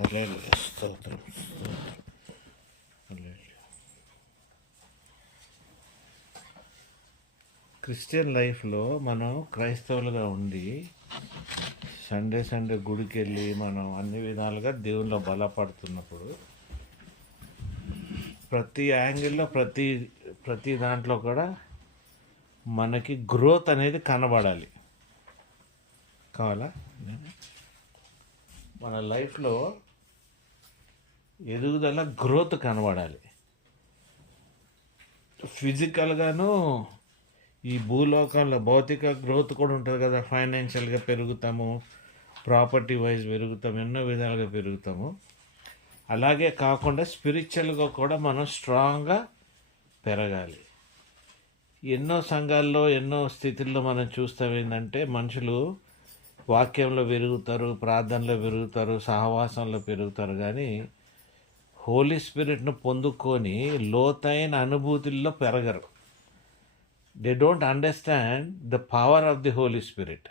హల్లెలూయా. స్తోత్రం స్తోత్రం. హల్లెలూయా. క్రిస్టియన్ లైఫ్లో మనం క్రైస్తవులుగా ఉండి సండే గుడికి వెళ్ళి మనం అన్ని విధాలుగా దేవునిలో బలపడుతున్నప్పుడు ప్రతి యాంగిల్లో ప్రతి దాంట్లో కూడా మనకి గ్రోత్ అనేది కనబడాలి. కావాలా? మన లైఫ్లో ఎదుగుదల గ్రోత్ కనబడాలి. ఫిజికల్గాను ఈ భూలోకంలో భౌతిక గ్రోత్ కూడా ఉంటుంది కదా. ఫైనాన్షియల్గా పెరుగుతాము, ప్రాపర్టీ వైజ్ పెరుగుతాము, ఎన్నో విధాలుగా పెరుగుతాము. అలాగే కాకుండా స్పిరిచువల్గా కూడా మనం స్ట్రాంగ్గా పెరగాలి. ఎన్నో సంఘాల్లో ఎన్నో స్థితుల్లో మనం చూస్తాం ఏంటంటే మనుషులు వాక్యంలో పెరుగుతారు, ప్రార్థనలో పెరుగుతారు, సహవాసంలో పెరుగుతారు, కానీ హోలీ స్పిరిట్ను పొందుకొని లోతైన అనుభూతుల్లో పెరగరు. They don't understand the power of the Holi spirit.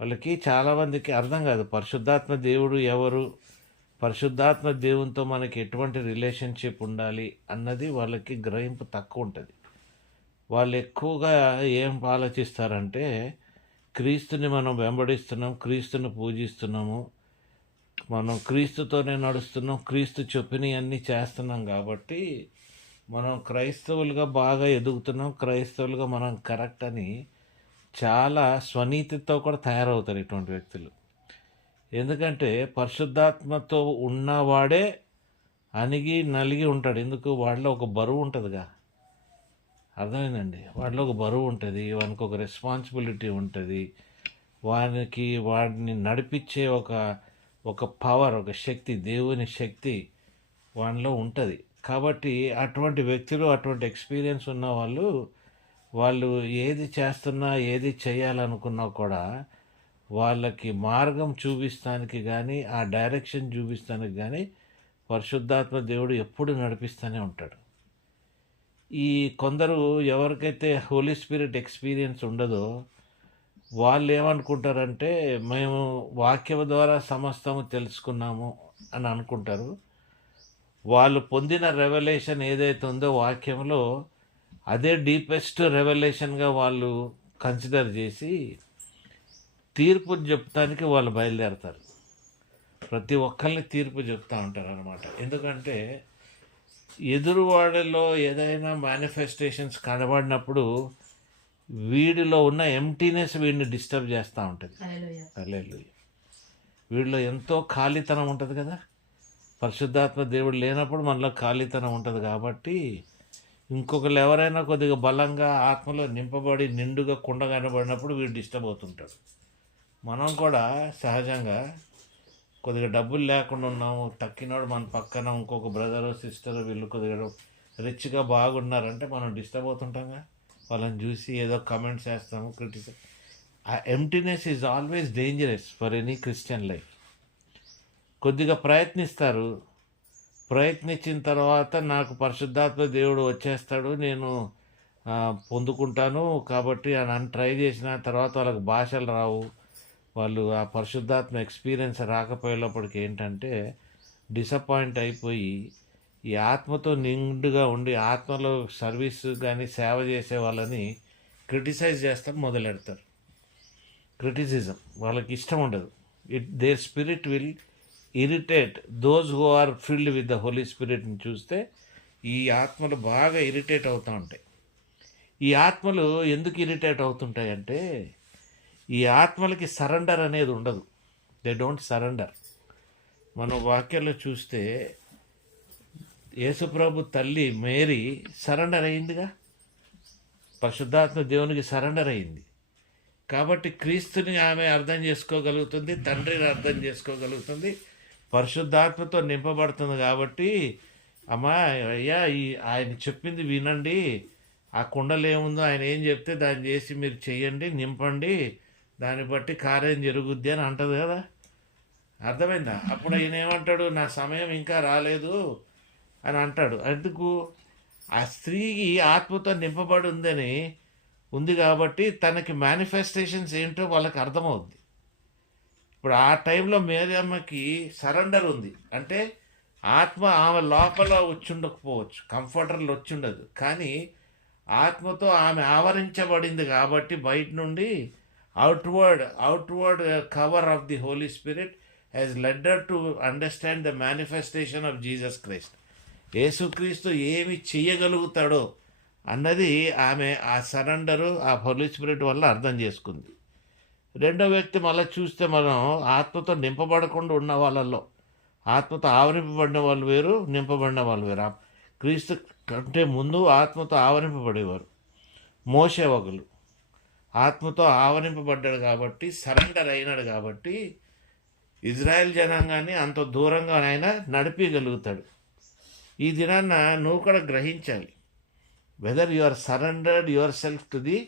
వాళ్ళకి చాలామందికి అర్థం కాదు పరిశుద్ధాత్మ దేవుడు ఎవరు, పరిశుద్ధాత్మ దేవునితో మనకి ఎటువంటి రిలేషన్షిప్ ఉండాలి అన్నది వాళ్ళకి గ్రహింపు తక్కువ ఉంటుంది. వాళ్ళు ఎక్కువగా ఏం ఆలోచిస్తారంటే క్రీస్తుని మనం వెంబడిస్తున్నాం, క్రీస్తుని పూజిస్తున్నాము, మనం క్రీస్తుతోనే నడుస్తున్నాం, క్రీస్తు చెప్పినవన్నీ చేస్తున్నాం కాబట్టి మనం క్రైస్తవులుగా బాగా ఎదుగుతున్నాం, క్రైస్తవులుగా మనం కరెక్ట్ అని చాలా స్వనీతితో కూడా తయారవుతారు ఇటువంటి వ్యక్తులు. ఎందుకంటే పరిశుద్ధాత్మతో ఉన్నవాడే అణిగి నలిగి ఉంటాడు. ఎందుకు? వాడిలో ఒక బరువు ఉంటుందిగా. అర్థమైందండి? వాడిలో ఒక బరువు ఉంటుంది, వానికి ఒక రెస్పాన్సిబిలిటీ ఉంటుంది, వాడిని నడిపించే ఒక పవర్, ఒక శక్తి, దేవుని శక్తి వానిలో ఉంటుంది. కాబట్టి అటువంటి వ్యక్తులు, అటువంటి ఎక్స్పీరియన్స్ ఉన్న వాళ్ళు ఏది చేస్తున్నా, ఏది చేయాలనుకున్నా కూడా వాళ్ళకి మార్గం చూపిస్తానికి కానీ, ఆ డైరెక్షన్ చూపిస్తానికి కానీ పరిశుద్ధాత్మ దేవుడు ఎప్పుడు నడిపిస్తూనే ఉంటాడు. ఈ కొందరు ఎవరికైతే హోలీ స్పిరిట్ ఎక్స్పీరియన్స్ ఉండదో వాళ్ళు ఏమనుకుంటారంటే మేము వాక్యం ద్వారా సమస్తము తెలుసుకున్నాము అని అనుకుంటారు. వాళ్ళు పొందిన రెవల్యూషన్ ఏదైతే ఉందో వాక్యంలో అదే డీపెస్ట్ రెవల్యూషన్గా వాళ్ళు కన్సిడర్ చేసి తీర్పు చెప్తానికి వాళ్ళు బయలుదేరతారు. ప్రతి ఒక్కరిని తీర్పు చెప్తూ ఉంటారు అన్నమాట. ఎందుకంటే ఎదురువాడలో ఏదైనా మేనిఫెస్టేషన్స్ కనబడినప్పుడు వీడిలో ఉన్న ఎంటీనెస్ వీడిని డిస్టర్బ్ చేస్తూ ఉంటుంది. హల్లెలూయా. వీడిలో ఎంతో ఖాళీతనం ఉంటుంది కదా. పరిశుద్ధాత్మ దేవుడు లేనప్పుడు మనలో ఖాళీతనం ఉంటుంది. కాబట్టి ఇంకొకరు ఎవరైనా కొద్దిగా బలంగా ఆత్మలో నింపబడి నిండుగా కుండ కనబడినప్పుడు వీడు డిస్టర్బ్ అవుతుంటాడు. మనం కూడా సహజంగా కొద్దిగా డబ్బులు లేకుండా ఉన్నాము, తక్కినోడు మన పక్కన ఇంకొక బ్రదరు సిస్టరు వీళ్ళు కొద్దిగా రిచ్గా బాగున్నారంటే మనం డిస్టర్బ్ అవుతుంటాంగా. వాళ్ళని చూసి ఏదో కమెంట్స్ వేస్తాము, క్రిటిసైజ్. ఆ emptiness is always dangerous for any Christian life. కొద్దిగా ప్రయత్నిస్తారు, ప్రయత్నించిన తర్వాత నాకు పరిశుద్ధాత్మ దేవుడు వచ్చేస్తాడు, నేను పొందుకుంటాను కాబట్టి అని ట్రై చేసిన తర్వాత వాళ్ళకి భాషలు రావు, వాళ్ళు ఆ పరిశుద్ధాత్మ ఎక్స్పీరియన్స్ రాకపోయేటప్పటికి ఏంటంటే డిసప్పాయింట్ అయిపోయి ఈ ఆత్మతో నిండుగా ఉండి ఆత్మలో సర్వీస్ కానీ సేవ చేసే వాళ్ళని క్రిటిసైజ్ చేస్తాం మొదలెడతారు. క్రిటిసిజం వాళ్ళకి ఇష్టం ఉండదు. Their spirit will irritate those who are filled with the holy స్పిరిట్ని చూస్తే ఈ ఆత్మలు బాగా ఇరిటేట్ అవుతూ ఉంటాయి. ఈ ఆత్మలు ఎందుకు ఇరిటేట్ అవుతుంటాయి అంటే ఈ ఆత్మలకి సరెండర్ అనేది ఉండదు. They don't surrender. మనం వాక్యంలో చూస్తే యేసుప్రభు తల్లి మేరీ సరెండర్ అయిందిగా, పరిశుద్ధాత్మ దేవునికి సరెండర్ అయింది. కాబట్టి క్రీస్తుని ఆమె అర్థం చేసుకోగలుగుతుంది, తండ్రిని అర్థం చేసుకోగలుగుతుంది, పరిశుద్ధాత్మతో నింపబడుతుంది. కాబట్టి అమ్మా అయ్యా ఆయన చెప్పింది వినండి, ఆ కుండలు ఏముందో ఆయన ఏం చెప్తే దాన్ని చేసి మీరు చెయ్యండి, నింపండి, దాన్ని బట్టి కార్యం జరుగుద్ది అని అంటది కదా. అర్థమైందా? అప్పుడు ఆయన ఏమంటాడు, నా సమయం ఇంకా రాలేదు అని అంటాడు. ఎందుకు? ఆ స్త్రీకి ఆత్మతో నింపబడి ఉంది కాబట్టి తనకి మేనిఫెస్టేషన్స్ ఏంటో వాళ్ళకి అర్థమవుద్ది. ఇప్పుడు ఆ టైంలో మరియమ్మకి సరెండర్ ఉంది అంటే ఆత్మ ఆమె లోపల వచ్చుండకపోవచ్చు, కంఫర్టర్లు వచ్చుండదు, కానీ ఆత్మతో ఆమె ఆవరించబడింది కాబట్టి బయట నుండి outward cover of the Holi spirit has led her to understand the manifestation of Jesus Christ. యేసుక్రీస్తు ఏమి చెయ్యగలుగుతాడో అన్నది ఆమె ఆ సరెండరు ఆ హోలీ స్పిరిట్ వల్ల అర్థం చేసుకుంది. రెండో వ్యక్తి మళ్ళీ చూస్తే మనం ఆత్మతో నింపబడకుండా ఉన్న వాళ్ళల్లో ఆత్మతో ఆవరింపబడిన వాళ్ళు వేరు, నింపబడిన వాళ్ళు వేరు. క్రీస్తు కంటే ముందు ఆత్మతో ఆవరింపబడేవారు. మోషే ఒకరు ఆత్మతో ఆవరింపబడ్డాడు కాబట్టి, సరెండర్ అయినాడు కాబట్టి ఇజ్రాయెల్ జనాంగాన్ని అంత దూరంగా ఆయన నడిపించగలుగుతాడు. ఈ దినాన్న నువ్వు కూడా గ్రహించాలి, whether you are surrendered yourself to the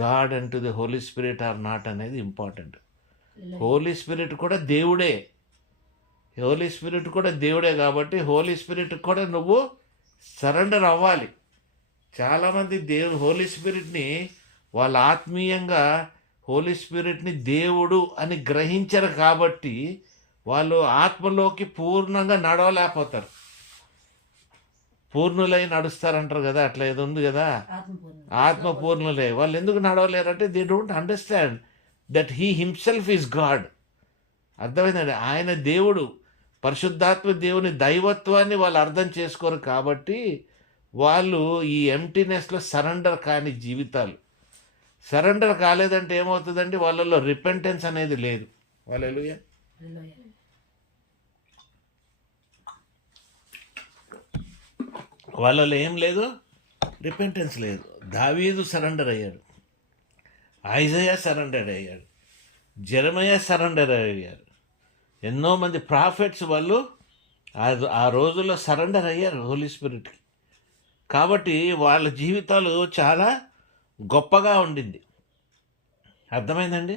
God and to the Holi Spirit or not అనేది ఇంపార్టెంట్. హోలీ స్పిరిట్ కూడా దేవుడే, హోలీ స్పిరిట్ కూడా దేవుడే కాబట్టి హోలీ స్పిరిట్ కూడా నువ్వు సరెండర్ అవ్వాలి. చాలామంది హోలీ స్పిరిట్ని వాళ్ళ ఆత్మీయంగా హోలీ స్పిరిట్ని దేవుడు అని గ్రహించరు కాబట్టి వాళ్ళు ఆత్మలోకి పూర్ణంగా నడవలేకపోతారు. పూర్ణులై నడుస్తారంటారు కదా, అట్లా ఏదో ఉంది కదా, ఆత్మ పూర్ణులై. వాళ్ళు ఎందుకు నడవలేరంటే they don't understand that he himself is God. అర్థమైందండి, ఆయన దేవుడు, పరిశుద్ధాత్మ దేవుని దైవత్వాన్ని వాళ్ళు అర్థం చేసుకోరు కాబట్టి వాళ్ళు ఈ ఎంప్టీనెస్లో సరెండర్ కాని జీవితాలు. సరెండర్ కాలేదంటే ఏమవుతుందండి, వాళ్ళలో రిపెంటెన్స్ అనేది లేదు. హల్లెలూయా. వాళ్ళలో ఏం లేదు, రిపెంటెన్స్ లేదు. దావీదు సరెండర్ అయ్యాడు, ఐజయా సరెండర్ అయ్యాడు, జెరమయా సరెండర్ అయ్యారు, ఎన్నో మంది ప్రాఫిట్స్ వాళ్ళు ఆ రోజుల్లో సరెండర్ అయ్యారు హోలీ స్పిరిట్కి. కాబట్టి వాళ్ళ జీవితాలు చాలా గొప్పగా ఉండింది. అర్థమైందండి,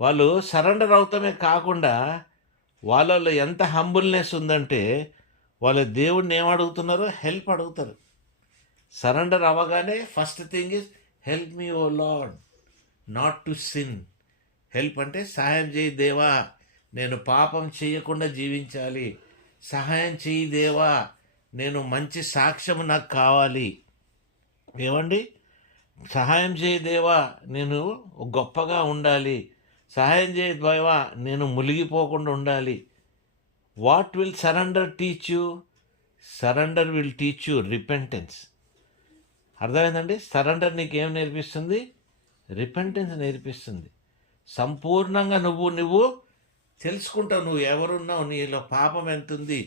వాళ్ళు సరెండర్ అవుతామే కాకుండా వాళ్ళలో ఎంత హంబుల్నెస్ ఉందంటే వాళ్ళ దేవుడిని ఏం అడుగుతున్నారు, హెల్ప్ అడుగుతారు. సరెండర్ అవ్వగానే first thing is help me O Lord not to sin. Help అంటే సహాయం చేయి దేవా, నేను పాపం చేయకుండా జీవించాలి. సహాయం చేయి దేవా, నేను మంచి సాక్ష్యం నాకు కావాలి. ఏమండి, సహాయం చేయి దేవా, నేను గొప్పగా ఉండాలి. సహాయం చేయి దేవా, నేను మునిగిపోకుండా ఉండాలి. What will surrender teach you? Surrender will teach you repentance. అర్థమైందండి, సరెండర్ నీకేం నేర్పిస్తుంది? రిపెంటెన్స్ నేర్పిస్తుంది. సంపూర్ణంగా నువ్వు తెలుసుకుంటావు, నువ్వు ఎవరున్నావు, నీలో పాపం ఎంత ఉంది,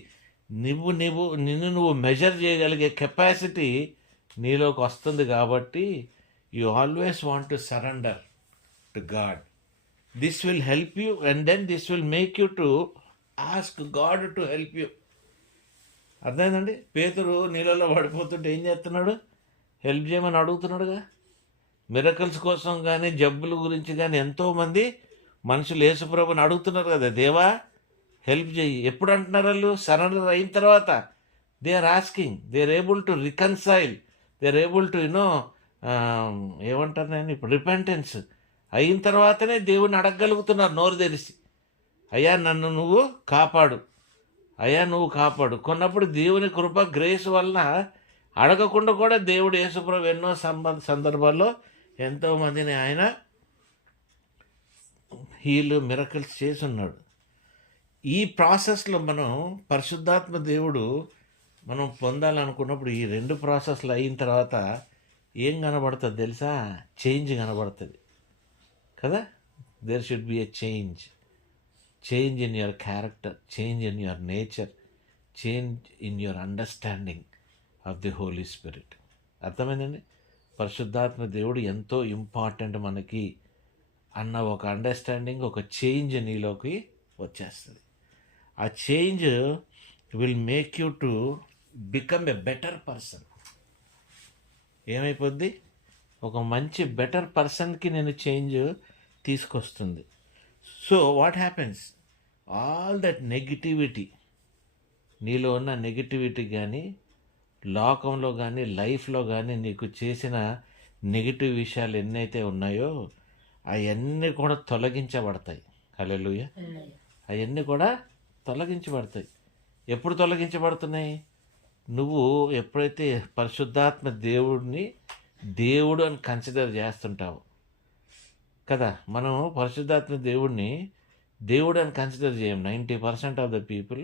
నిన్ను నువ్వు మెజర్ చేయగలిగే కెపాసిటీ నీలోకి వస్తుంది. కాబట్టి you always want to surrender to God. This will help you and then this will make you to ask God to help you. అర్థమైందండి, పేతురు నీళ్ళలో పడిపోతుంటే ఏం చేస్తున్నాడు? హెల్ప్ చేయమని అడుగుతున్నాడుగా. మిరకల్స్ కోసం కానీ జబ్బుల గురించి కానీ ఎంతోమంది మనుషులు యేసుప్రభుని అడుగుతున్నారు కదా, దేవా హెల్ప్ చేయి. ఎప్పుడు అంటున్నారు వాళ్ళు? సరెండర్ అయిన తర్వాత. They are asking, they are able to reconcile, they are able to ఏమంటారు నేను ఇప్పుడు, రిపెంటెన్స్ అయిన తర్వాతనే దేవుని అడగగలుగుతున్నారు నోరు తెరిచి. అయ్యా నన్ను నువ్వు కాపాడు, అయ్యా నువ్వు కాపాడు. కొన్నప్పుడు దేవుని కృప గ్రేస్ వలన అడగకుండా కూడా దేవుడు యేసుప్రభు ఎన్నో సందర్భాల్లో ఎంతోమందిని ఆయన హీలు మిరకల్స్ చేసి ఉన్నాడు. ఈ ప్రాసెస్లో మనం పరిశుద్ధాత్మ దేవుడు మనం పొందాలనుకున్నప్పుడు ఈ రెండు ప్రాసెస్లు అయిన తర్వాత ఏం కనబడుతుంది తెలుసా? చేంజ్ కనబడుతుంది కదా. There should be a change in your character, change in your nature, change in your understanding of the Holi Spirit. అర్థమైందండి, పరిశుద్ధాత్మ దేవుడు ఎంతో ఇంపార్టెంట్ మనకి అన్న ఒక అండర్స్టాండింగ్, ఒక చేంజ్ నీలోకి వచ్చేస్తుంది. ఆ change will make you to become a better person. ఏమైపోద్ది? ఒక మంచి బెటర్ పర్సన్కి నేను చేంజ్ తీసుకొస్తుంది. So what happens? All that negativity, నీలో ఉన్న నెగిటివిటీ కానీ, లోకంలో కానీ, లైఫ్లో కానీ నీకు చేసిన నెగిటివ్ విషయాలు ఎన్నైతే ఉన్నాయో అవన్నీ కూడా తొలగించబడతాయి. హల్లెలూయా. అవన్నీ కూడా తొలగించబడతాయి. ఎప్పుడు తొలగించబడుతున్నాయి? నువ్వు ఎప్పుడైతే పరిశుద్ధాత్మ దేవుడు అని కన్సిడర్ చేస్తుంటావు కదా. మనం పరిశుద్ధాత్మ దేవుడు అని కన్సిడర్ చేయం. 90% of the people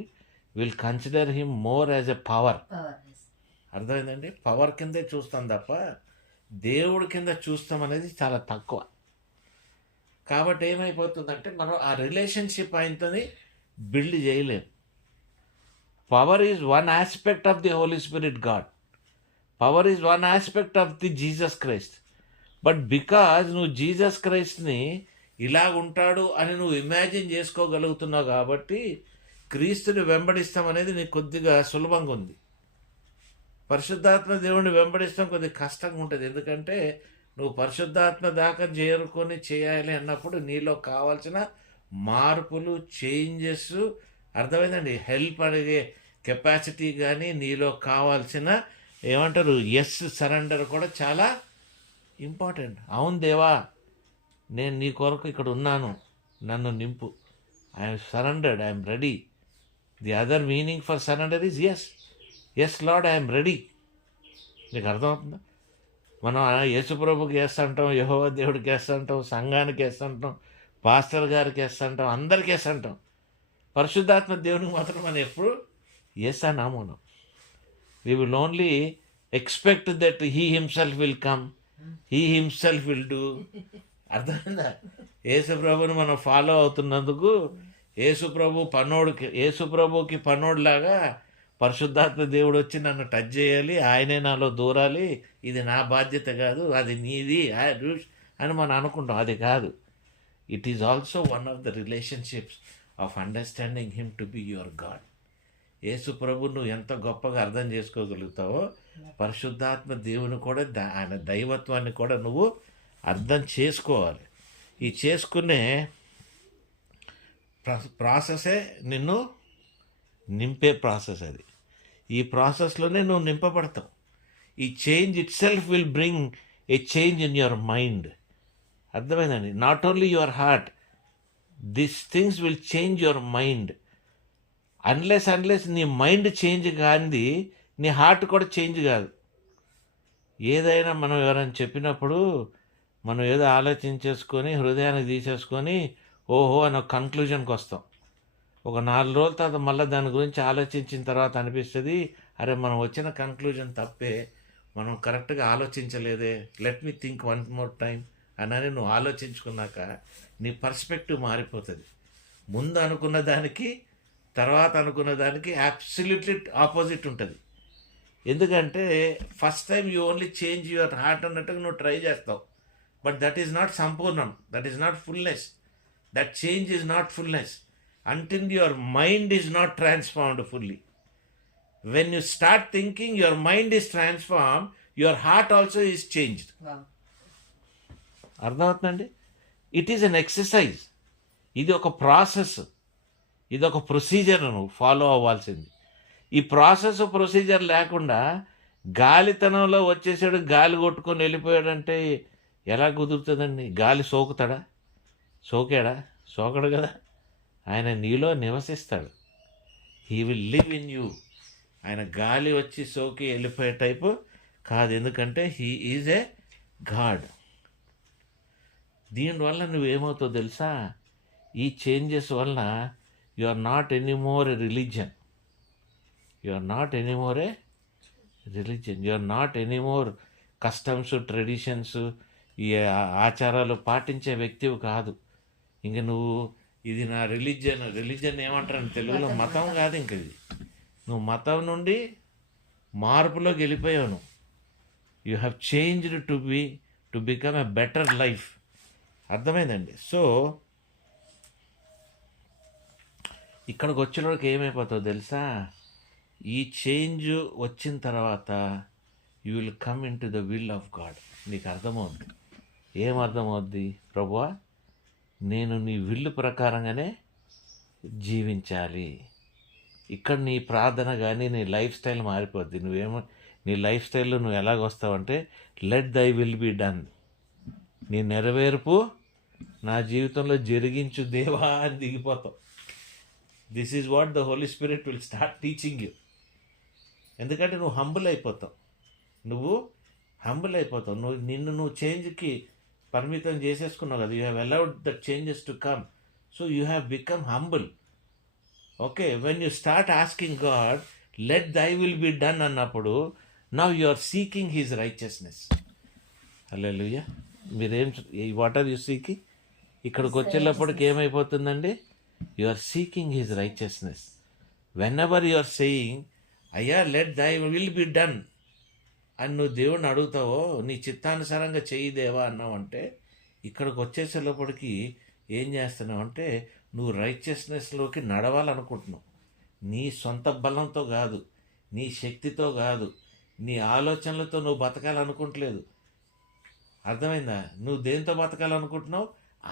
will consider him more as a power. అర్థమైందండి? పవర్ కిందే చూస్తాం తప్ప దేవుడి కింద చూస్తాం అనేది చాలా తక్కువ. కాబట్టి ఏమైపోతుందంటే మనం ఆ రిలేషన్షిప్ ఆయనతోని బిల్డ్ చేయలేం. Power is one aspect of the Holi spirit God. Power is one aspect of the Jesus Christ. But because నువ్వు జీసస్ క్రైస్ట్ని ఇలాగుంటాడు అని నువ్వు ఇమాజిన్ చేసుకోగలుగుతున్నావు కాబట్టి క్రీస్తుని వెంబడిస్తాం అనేది నీకు కొద్దిగా సులభంగా ఉంది. పరిశుద్ధాత్మ దేవుడిని వెంబడిస్తాం కొద్దిగా కష్టంగా ఉంటుంది. ఎందుకంటే నువ్వు పరిశుద్ధాత్మ దాకా చేరుకొని చేయాలి అన్నప్పుడు నీలో కావాల్సిన మార్పులు, చేంజెస్, అర్థమైందండి, హెల్ప్ అడిగే కెపాసిటీ కానీ నీలో కావాల్సిన ఏమంటారు సరెండర్ కూడా చాలా ఇంపార్టెంట్. అవును దేవా, నేను నీ కొరకు ఇక్కడ ఉన్నాను, నన్ను నింపు. I'm surrendered, I'm ready. The other meaning for surrender is yes Lord, I'm ready. నీకు అర్థమవుతుందా? మనం యేసుప్రభుకి వేస్తుంటాం, యెహోవా దేవుడికి వేస్తుంటాం, సంఘానికి వేస్తుంటాం, పాస్టర్ గారికి వేస్తుంటాం, అందరికి వేస్తుంటాం. పరిశుద్ధాత్మ దేవునికి మాత్రం మనం ఎప్పుడు అన్నాము. We will only expect that he himself will come, he himself will do. అర్థమైందా? యేసుప్రభుని మనం ఫాలో అవుతున్నందుకు యేసుప్రభుకి పన్నోడులాగా పరిశుద్ధాత్మ దేవుడు వచ్చి నన్ను టచ్ చేయాలి, ఆయనే నాలో దూరాలి, ఇది నా బాధ్యత కాదు, అది నీది అని మనం అనుకుంటాం. అది కాదు. It is also one of the relationships of understanding him to be your God. Yesu ప్రభు నువ్వు ఎంత గొప్పగా అర్థం చేసుకోగలుగుతావో పరిశుద్ధాత్మ దేవుని కూడా ఆయన దైవత్వాన్ని కూడా నువ్వు అర్థం చేసుకోవాలి. ఈ చేసుకునే ప్రాసెసే నిన్ను నింపే ప్రాసెస్. అది ఈ ప్రాసెస్లోనే నువ్వు నింపబడతావు. ఈ change itself will bring a change in your mind. అర్థమైందండి? Not only your heart, this things will change your mind. Unless నీ మైండ్ చేంజ్ కానిది నీ హార్ట్ కూడా చేంజ్ కాదు. ఏదైనా మనం ఎవరైనా చెప్పినప్పుడు మనం ఏదో ఆలోచించేసుకొని హృదయానికి తీసేసుకొని ఓహో అని ఒక కన్క్లూజన్కి వస్తాం. ఒక 4 రోజుల తర్వాత మళ్ళీ దాని గురించి ఆలోచించిన తర్వాత అనిపిస్తుంది, అరే మనం వచ్చిన కన్క్లూజన్ తప్పే, మనం కరెక్ట్గా ఆలోచించలేదే, let me think one more time అని నువ్వు ఆలోచించుకున్నాక నీ పర్స్పెక్టివ్ మారిపోతుంది. ముందు అనుకున్న దానికి తర్వాత అనుకున్న దానికి అబ్సల్యూట్లీ ఆపోజిట్ ఉంటుంది. ఎందుకంటే first time you only change your heart అన్నట్టుగా నువ్వు ట్రై చేస్తావు. బట్ దట్ ఈస్ నాట్ సంపూర్ణం, that is not fullness, that change is not fullness until your mind is not transformed fully. When you start thinking, your mind is transformed, your heart also is changed. అర్థమవుతుందండి? It is an exercise. ఇది ఒక process, ఇది ఒక procedure నువ్వు follow అవ్వాల్సింది. ఈ process procedure లేకుండా గాలితనంలో వచ్చేసాడు, గాలి కొట్టుకొని వెళ్ళిపోయాడంటే ఎలా కుదురుతుందండి? గాలి సోకుతాడా? సోకడు కదా. ఆయన నీలో నివసిస్తాడు. He will live in you. ఆయన గాలి వచ్చి సోకి వెళ్ళిపోయే టైపు కాదు. ఎందుకంటే హీ ఈజ్ ఏ గాడ్. దీనివల్ల నువ్వేమవుతావు తెలుసా? ఈ చేంజెస్ వలన you are not anymore a religion. You are not anymore a religion. You are not anymore customs, traditions, ఈ ఆచారాలు పాటించే వ్యక్తివి కాదు. ఇంక నువ్వు ఇది నా రిలీజియన్ ఏమంటారని తెలుగులో మతం కాదు. ఇంక ఇది నువ్వు మతం నుండి మార్పులోకి వెళ్ళిపోయావు. నువ్వు you have changed to become a better life. అర్థమైందండి? సో ఇక్కడికి వచ్చినోడికి ఏమైపోతావు తెలుసా? ఈ చేంజ్ వచ్చిన తర్వాత you will come in to the will of God. నీకు అర్థమవుద్ది. ఏమర్థమవుద్ది? ప్రభువా, నేను నీ విల్లు ప్రకారంగానే జీవించాలి. ఇక్కడ నీ ప్రార్థన కానీ నీ లైఫ్ స్టైల్ మారిపోద్ది. నీ లైఫ్ స్టైల్లో నువ్వు ఎలాగొస్తావంటే let thy will be done. నీ నెరవేర్పు నా జీవితంలో జరిగించు దేవా అని దిగిపోతావు. This is what the Holi spirit will start teaching you. ఎందుకంటే నువ్వు హంబుల్ అయిపోతావు, నువ్వు చేంజ్కి పరిమితం చేసేసుకున్నావు కదా. You have allowed that changes to come, so you have become humble. Okay, when you start asking God let thy will be done అన్నప్పుడు now you are seeking his righteousness. Hallelujah. మీరేం what are you seeking? ఇక్కడికి వచ్చేటప్పటికి ఏమైపోతుందండి? You are seeking his righteousness. Whenever you are saying అయ్యా let thy will be done అని నువ్వు దేవుడిని అడుగుతావో, నీ చిత్తానుసారంగా చెయ్యి దేవా అన్నావంటే, ఇక్కడికి వచ్చేసేటప్పటికి ఏం చేస్తున్నావు అంటే నువ్వు రైచియస్నెస్లోకి నడవాలనుకుంటున్నావు. నీ సొంత బలంతో కాదు, నీ శక్తితో కాదు, నీ ఆలోచనలతో నువ్వు బతకాలనుకుంటలేదు. అర్థమైందా? నువ్వు దేంతో బతకాలనుకుంటున్నావు?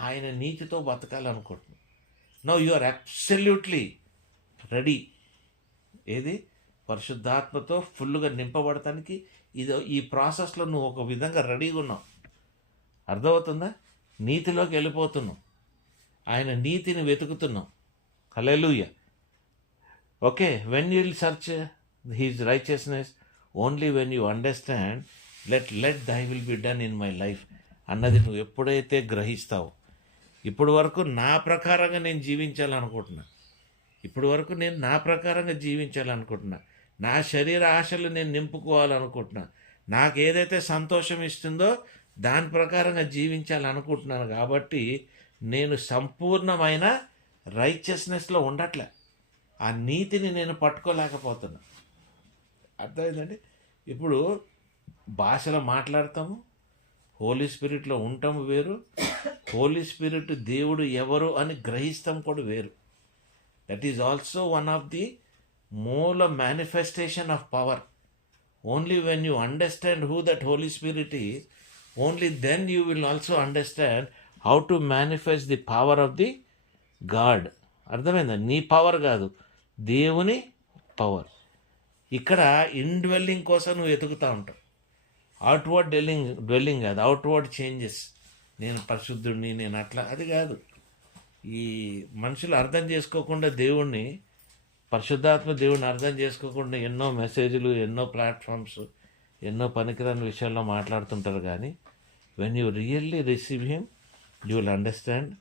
ఆయన నీతితో బతకాలనుకుంటున్నావు. No you are absolutely ready. ఏది? పరిశుద్ధాత్మతో ఫుల్గా నింపబడటానికి ఈ ప్రాసెస్లో నువ్వు ఒక విధంగా రెడీగా ఉన్నావు. అర్థమవుతుందా? నీతిలోకి వెళ్ళిపోతున్నావు, ఆయన నీతిని వెతుకుతున్నావు. Hallelujah. Okay, when you will search his righteousness only when you understand let thy will be done in my life అన్నది నువ్వు ఎప్పుడైతే గ్రహిస్తావో. ఇప్పుడు వరకు నా ప్రకారంగా నేను జీవించాలనుకుంటున్నా, నా శరీర ఆశలు నేను నింపుకోవాలనుకుంటున్నా, నాకు ఏదైతే సంతోషం ఇస్తుందో దాని ప్రకారంగా జీవించాలనుకుంటున్నాను. కాబట్టి నేను సంపూర్ణమైన రైచియస్నెస్లో ఉండట్లే, ఆ నీతిని నేను పట్టుకోలేకపోతున్నా. అర్థమైందండి? ఇప్పుడు భాషలో మాట్లాడతాము, హోలీ స్పిరిట్లో ఉంటాము వేరు, హోలీ స్పిరిట్ దేవుడు ఎవరు అని గ్రహిస్తాం కూడా వేరు. That is also one of the మూల manifestation of power. Only when you understand who that holy spirit is, only then you will also understand how to manifest the power of the God. అర్థమైందా? నీ power కాదు, దేవుని power. ఇక్కడ indwelling కోసం నువ్వు వెతుకుతూ ఉంటావు, అవుట్వర్డ్ డ్వెల్లింగ్ కాదు, అవుట్వర్డ్ చేంజెస్. నేను పరిశుద్ధుడిని, నేను అట్లా, అది కాదు. ఈ మనుషులు అర్థం చేసుకోకుండా దేవుణ్ణి, పరిశుద్ధాత్మ దేవుణ్ణి అర్థం చేసుకోకుండా ఎన్నో మెసేజ్లు, ఎన్నో ప్లాట్ఫామ్స్, ఎన్నో పనికిరాని విషయాల్లో మాట్లాడుతుంటారు. కానీ when you really receive him you will understand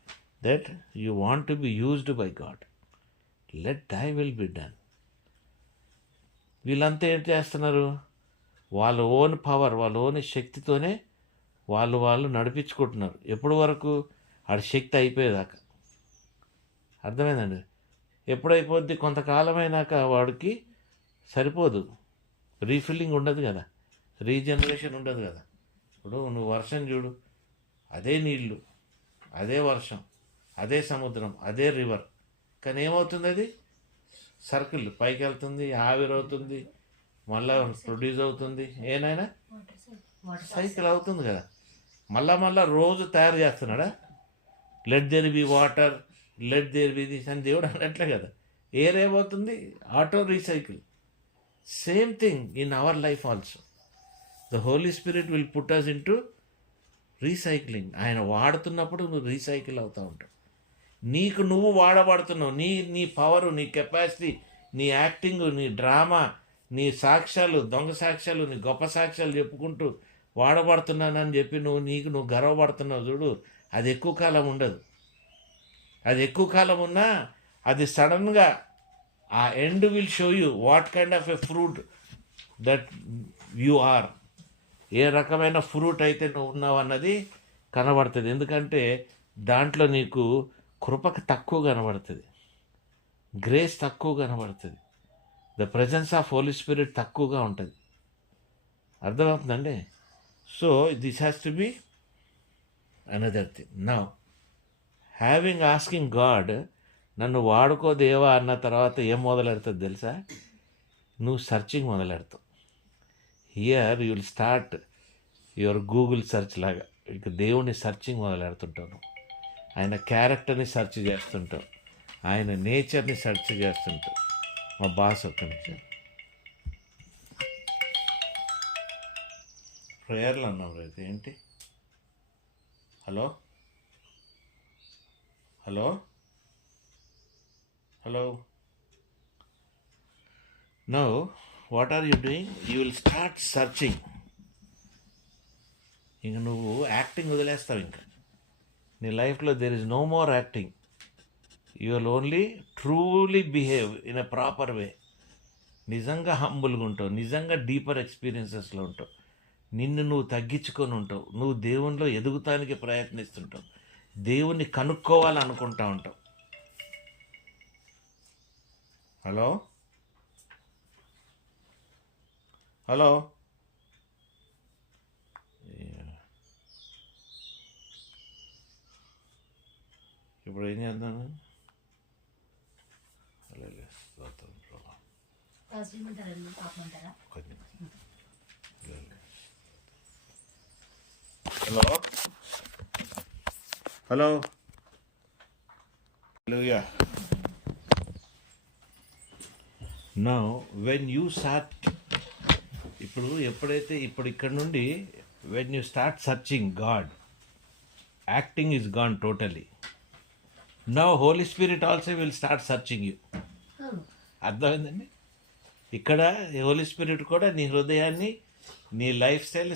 that you want to be used by God. Let thy will be done. వీళ్ళంతా ఏం చేస్తున్నారు? వాళ్ళ ఓన్ పవర్, వాళ్ళ ఓన్ శక్తితోనే వాళ్ళు నడిపించుకుంటున్నారు. ఎప్పటి వరకు? ఆడ శక్తి అయిపోయేదాకా. అర్థమైందండి? ఎప్పుడైపోద్ది? కొంతకాలమైనాక వాడికి సరిపోదు, రీఫిల్లింగ్ ఉండదు కదా, రీజనరేషన్ ఉండదు కదా. ఇప్పుడు నువ్వు వర్షం చూడు, అదే నీళ్ళు, అదే వర్షం, అదే సముద్రం, అదే రివర్, కానీ ఏమవుతుంది? అది సర్కిల్ పైకి వెళ్తుంది, ఆవిరవుతుంది, మళ్ళా ప్రొడ్యూస్ అవుతుంది, ఏనైనా సైకిల్ అవుతుంది కదా. మళ్ళా రోజు తయారు చేస్తున్నాడా? Let there be water, let there be this అని దేవుడు అనట్లే కదా. ఎయిర్ ఏమవుతుంది? Auto recycle. Same thing in our life also. The Holi spirit will put us into recycling. ఆయన వాడుతున్నప్పుడు నువ్వు రీసైకిల్ అవుతూ ఉంటావు. నీకు నువ్వు వాడబడుతున్నావు. నీ పవరు, నీ కెపాసిటీ, నీ యాక్టింగ్, నీ డ్రామా, నీ సాక్ష్యాలు, దొంగ సాక్ష్యాలు, నీ గొప్ప సాక్ష్యాలు చెప్పుకుంటూ వాడబడుతున్నానని చెప్పి నువ్వు గర్వపడుతున్నావు చూడు. అది ఎక్కువ కాలం ఉండదు. అది ఎక్కువ కాలం ఉన్నా అది సడన్గా ఆ end will show you what kind of a fruit that you are. ఏ రకమైన ఫ్రూట్ అయితే నువ్వు ఉన్నావు అన్నది కనబడుతుంది. ఎందుకంటే దాంట్లో నీకు కృపకు తక్కువ కనబడుతుంది, గ్రేస్ తక్కువ కనబడుతుంది, the presence of holy spirit తక్కువగా ఉంటుంది. అర్థమవుతుందండి? So this has to be another thing. Now having asking God, నన్ను వాడుకో దేవా అన్న తర్వాత ఏం మొదలెడుతుంది తెలుసా? నువ్వు సర్చింగ్ మొదలెడతావు. Here you will start your Google search లాగా. ఇక దేవుని సర్చింగ్ మొదలెడుతుంటావు. ఆయన క్యారెక్టర్ని సెర్చ్ చేస్తుంటావు, ఆయన నేచర్ని సెర్చ్ చేస్తుంటావు. మా బాస్ ఒక్క నిమిషం ప్రేయర్లు అన్నాం రైతు ఏంటి? Hello hello hello. Now what are you doing? You will start searching. ఇంక నువ్వు యాక్టింగ్ వదిలేస్తావు. ఇంకా నీ లైఫ్లో there is no more acting. You will only truly behave in a proper way. నిజంగా హంబుల్గా ఉంటావు, నిజంగా డీపర్ ఎక్స్పీరియన్సెస్లో ఉంటావు, నిన్ను నువ్వు తగ్గించుకొని ఉంటావు, నువ్వు దేవునిలో ఎదుగుతానికి ప్రయత్నిస్తుంటావు, దేవుణ్ణి కనుక్కోవాలనుకుంటా ఉంటావు. Hello hello. ఇప్పుడు ఏం చేద్దాను? Hello hello. Now when you start, ఎప్పుడైతే ఇక్కడ నుండి when you start searching God, acting is gone totally. Now holy spirit also will start searching you. అర్థమైందండి? ఇక్కడ హోలీ స్పిరిట్ కూడా నీ హృదయాన్ని, నీ లైఫ్ స్టైల్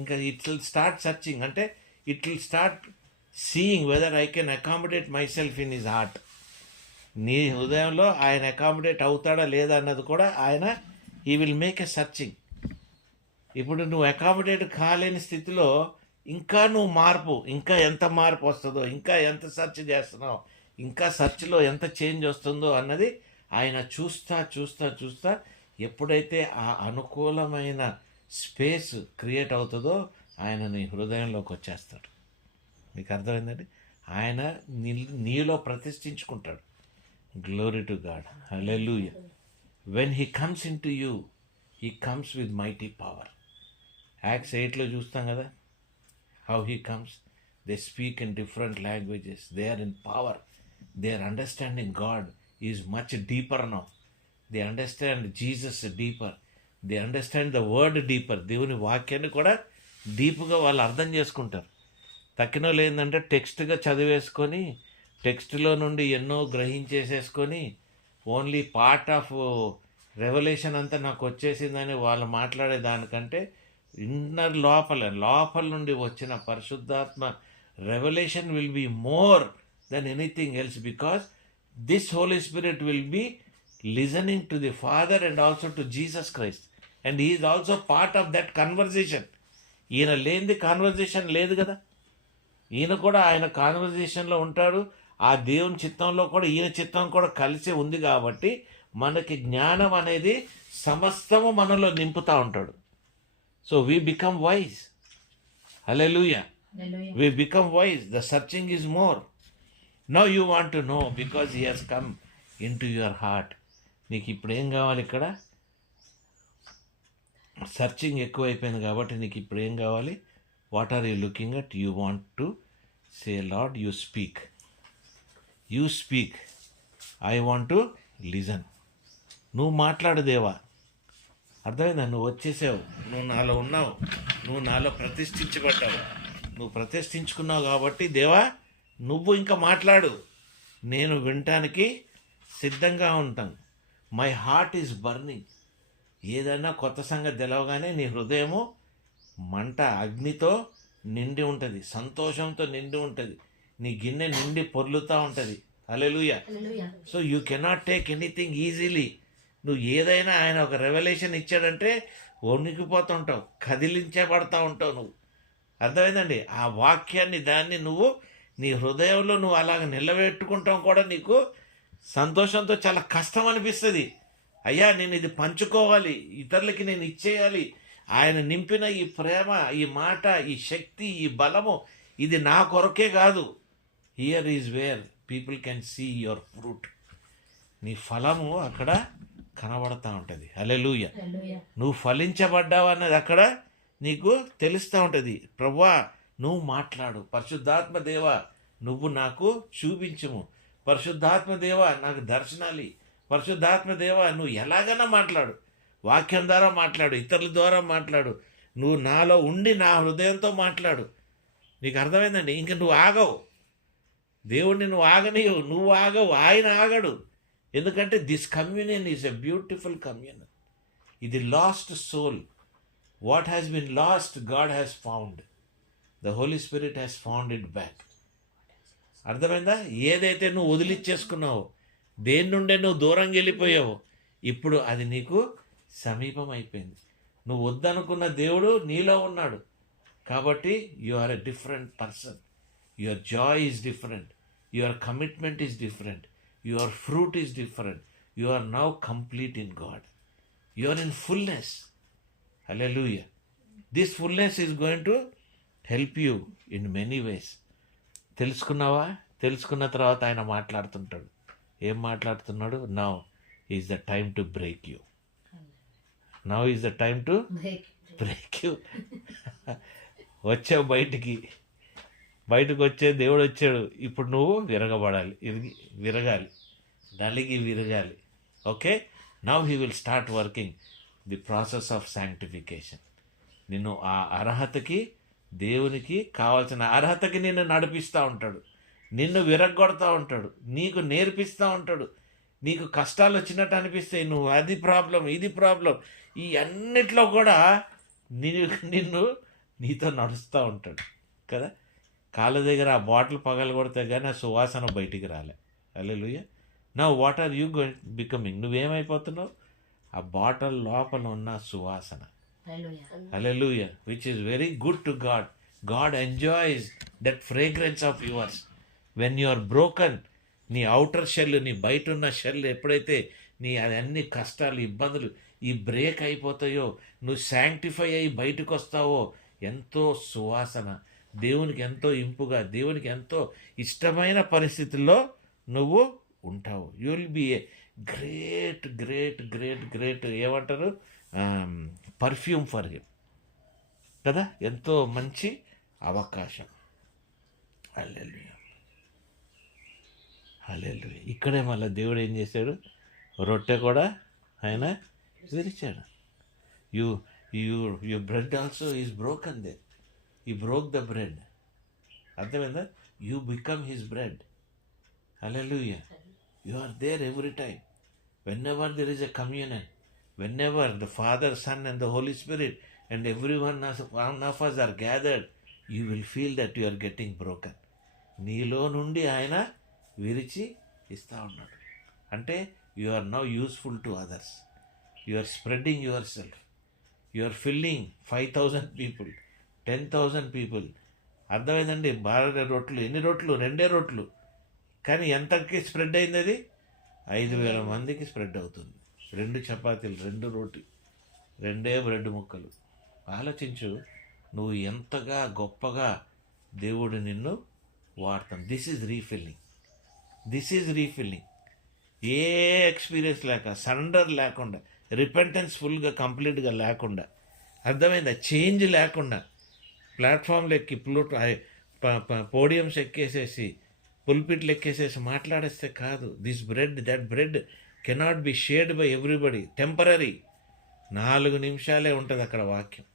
ఇంకా ఇట్ విల్ స్టార్ట్ సర్చింగ్. అంటే it will start seeing whether I can accommodate myself in his heart. నీ హృదయంలో ఆయన అకామిడేట్ అవుతాడా లేదా అన్నది కూడా ఆయన he will make a searching. ఇప్పుడు నువ్వు అకామిడేట్ కాలేని స్థితిలో ఇంకా నువ్వు మార్పు, ఇంకా ఎంత మార్పు వస్తుందో, ఇంకా ఎంత సెర్చ్ చేస్తున్నావు, ఇంకా సెర్చ్లో ఎంత చేంజ్ వస్తుందో అన్నది ఆయన చూస్తా చూస్తా చూస్తా ఎప్పుడైతే ఆ అనుకూలమైన స్పేస్ క్రియేట్ అవుతుందో ఆయన నీ హృదయంలోకి వచ్చేస్తాడు. మీకు అర్థమైందండి? ఆయన నీలో ప్రతిష్ఠించుకుంటాడు. Glory to God. Hallelujah. When he comes into you, he comes with mighty power. Acts 8లో చూస్తాం కదా, how he comes. They speak in different languages, they are in power, they are understanding God is much deeper now. They understand Jesus deeper, they understand the word deeper. దేవుని వాక్యాన్ని కూడా డీప్గా వాళ్ళు అర్థం చేసుకుంటారు. తక్కిన వాళ్ళు ఏంటంటే టెక్స్ట్గా చదివేసుకొని, టెక్స్ట్లో నుండి ఎన్నో గ్రహించేసేసుకొని, ఓన్లీ పార్ట్ ఆఫ్ రెవల్యూషన్ అంతా నాకు వచ్చేసిందని వాళ్ళు మాట్లాడే దానికంటే ఇన్నర్ లోపల నుండి వచ్చిన పరిశుద్ధాత్మ revolution will be more than anything else, because this Holy spirit will be listening to the Father and also to Jesus Christ, and he is also part of that conversation. ఈయన లేనిది conversation లేదు కదా. ఈయన కూడా ఆయన కాన్వర్జేషన్లో ఉంటాడు. ఆ దేవుని చిత్తంలో కూడా ఈయన చిత్తం కూడా కలిసి ఉంది కాబట్టి మనకి జ్ఞానం అనేది సమస్తము మనలో నింపుతూ ఉంటాడు. So we become wise. Hallelujah. We become wise. The searching is more. Now you want to know because he has come in to your heart. నీకు ఇప్పుడు ఏం కావాలి? ఇక్కడ సర్చింగ్ ఎక్కువైపోయింది కాబట్టి నీకు ఇప్పుడు ఏం కావాలి? What are you looking at? You want to say Lord you speak, you speak, I want to listen. నువ్వు మాట్లాడు దేవా. అర్థమైందా? నువ్వు వచ్చేసావు, నువ్వు నాలో ఉన్నావు, నువ్వు నాలో ప్రతిష్ఠించబడ్డావు, నువ్వు ప్రతిష్ఠించుకున్నావు కాబట్టి దేవా నువ్వు ఇంకా మాట్లాడు. నేను వినటానికి సిద్ధంగా ఉంటాను. My heart is burning. ఏదైనా కొత్త సంగతి తెలవగానే నీ హృదయము మంట, అగ్నితో నిండి ఉంటుంది, సంతోషంతో నిండి ఉంటుంది, నీ గిన్నె నిండి పొర్లుతూ ఉంటుంది. Hallelujah. So you cannot take anything easily. నువ్వు ఏదైనా ఆయన ఒక రెవల్యూషన్ ఇచ్చాడంటే వణికిపోతుంటావు, కదిలించబడతా ఉంటావు నువ్వు. అర్థమైందండి? ఆ వాక్యాన్ని దాన్ని నువ్వు నీ హృదయంలో నువ్వు అలాగ నిలబెట్టుకుంటాం కూడా నీకు సంతోషంతో చాలా కష్టం అనిపిస్తుంది. అయ్యా నేను ఇది పంచుకోవాలి, ఇతరులకి నేను ఇచ్చేయాలి. ఆయన నింపిన ఈ ప్రేమ, ఈ మాట, ఈ శక్తి, ఈ బలము ఇది నా కొరకే కాదు. Here is where people can see your fruit. నీ ఫలము అక్కడ కనబడతా ఉంటుంది. హల్లెలూయా. నువ్వు ఫలించబడ్డావు అన్నది అక్కడ నీకు తెలుస్తూ ఉంటుంది. ప్రభువా నువ్వు మాట్లాడు. పరిశుద్ధాత్మ దేవా నువ్వు నాకు చూపించుము. పరిశుద్ధాత్మ దేవా నాకు దర్శనాలి. పరిశుద్ధాత్మ దేవా నువ్వు ఎలాగైనా మాట్లాడు. వాక్యం ద్వారా మాట్లాడు, ఇతరుల ద్వారా మాట్లాడు. నువ్వు నాలో ఉండి నా హృదయంతో మాట్లాడు. నీకు అర్థమైందండి? ఇంక నువ్వు ఆగవు. దేవుడిని నువ్వు ఆగనియవు, నువ్వు ఆగవు, ఆయన ఆగడు. ఎందుకంటే this communion is a beautiful communion. ఇది lost soul. What has been lost God has found. The Holi spirit has found it back. అర్థమైందా? ఏదైతే నువ్వు వదిలిచ్చేసుకున్నావో, దేని నుండే నువ్వు దూరంగా వెళ్ళిపోయావో, ఇప్పుడు అది నీకు సమీపం అయిపోయింది. నువ్వు వద్దనుకున్న దేవుడు నీలో ఉన్నాడు. కాబట్టి you are a different person. Your joy is different, your commitment is different, your fruit is different. You are now complete in God. You are in fullness. Hallelujah. This fullness is going to help you in many ways. తెలుసుకున్నావా? తెలుసుకున్న తర్వాత ఆయన మాట్లాడుతుంటాడు. ఏం మాట్లాడుతున్నాడు? Now is the time to break you. Now is the time to break you. వచ్చావు బయటకు వచ్చే దేవుడు వచ్చాడు. ఇప్పుడు నువ్వు విరగబడాలి, విరగాలి, నలిగి విరగాలి. Okay, now he will start working the process of sanctification. నిన్ను ఆ అర్హతకి, దేవునికి కావాల్సిన అర్హతకి నిన్ను నడిపిస్తూ ఉంటాడు. నిన్ను విరగొడతా ఉంటాడు, నీకు నేర్పిస్తూ ఉంటాడు. నీకు కష్టాలు వచ్చినట్టు అనిపిస్తాయి, నువ్వు అది ప్రాబ్లం, ఇది ప్రాబ్లం, ఈ అన్నిట్లో కూడా నిన్ను నీతో నడుస్తూ ఉంటాడు కదా. కాళ్ళ దగ్గర ఆ బాటిల్ పగలు కొడితే కానీ ఆ సువాసన బయటికి రాలే. Hallelujah. Now what are you going becoming? నువ్వేమైపోతున్నావు? ఆ బాటిల్ లోపల ఉన్న సువాసన. Hallelujah. Which is very good to God. God enjoys that fragrance of yours when you are broken. నీ అవుటర్ షెల్, నీ బయట ఉన్న షెల్ ఎప్పుడైతే నీ అన్ని కష్టాలు, ఇబ్బందులు ఈ బ్రేక్ అయిపోతాయో, నువ్వు శాంక్టిఫై అయ్యి బయటకు వస్తావో, ఎంతో సువాసన, దేవునికి ఎంతో ఇంపుగా, దేవునికి ఎంతో ఇష్టమైన పరిస్థితుల్లో నువ్వు ఉంటావు. You will be a great great great great ఏమంటారు, పర్ఫ్యూమ్ ఫర్ హిమ్ కదా. ఎంతో మంచి అవకాశం. హల్లెలూయా. హల్లెలూయా. ఇక్కడే మళ్ళీ దేవుడు ఏం చేశాడు? రొట్టె కూడా ఆయన విరిచాడు. You bread also is broken they. He broke the bread. అర్థమైందా? You become his bread. Hallelujah. You are there every time. Whenever there is a communion, whenever the Father, Son and the Holy Spirit and everyone of us are gathered, you will feel that you are getting broken. నీలో నుండి ఆయన విరిచి ఇస్తూ ఉన్నాడు. అంటే you are now useful to others. You are spreading yourself. You are filling 5,000 people, 10,000 people. అర్థమైందండి? 12 రొట్లు. ఎన్ని రొట్లు? 2 రొట్లు. కానీ ఎంతకి స్ప్రెడ్ అయింది అది? 5,000 మందికి స్ప్రెడ్ అవుతుంది. 2 చపాతీలు, 2 రోటీ, 2 బ్రెడ్ ముక్కలు. ఆలోచించు, నువ్వు ఎంతగా గొప్పగా దేవుడు నిన్ను వాడతాం. This is refilling. This is refilling. A experience లేక, సరెండర్ లేకుండా, రిపెంటెన్స్ ఫుల్గా కంప్లీట్గా లేకుండా, అర్థమైందా? చేంజ్ లేకుండా ప్లాట్ఫామ్లు ఎక్కి పోడియంస్ ఎక్కేసేసి, పుల్పిట్లు ఎక్కేసేసి మాట్లాడేస్తే కాదు. This bread, that bread cannot be shared by everybody. Temporary. 4 నిమిషాలే ఉంటుంది అక్కడ వాక్యం.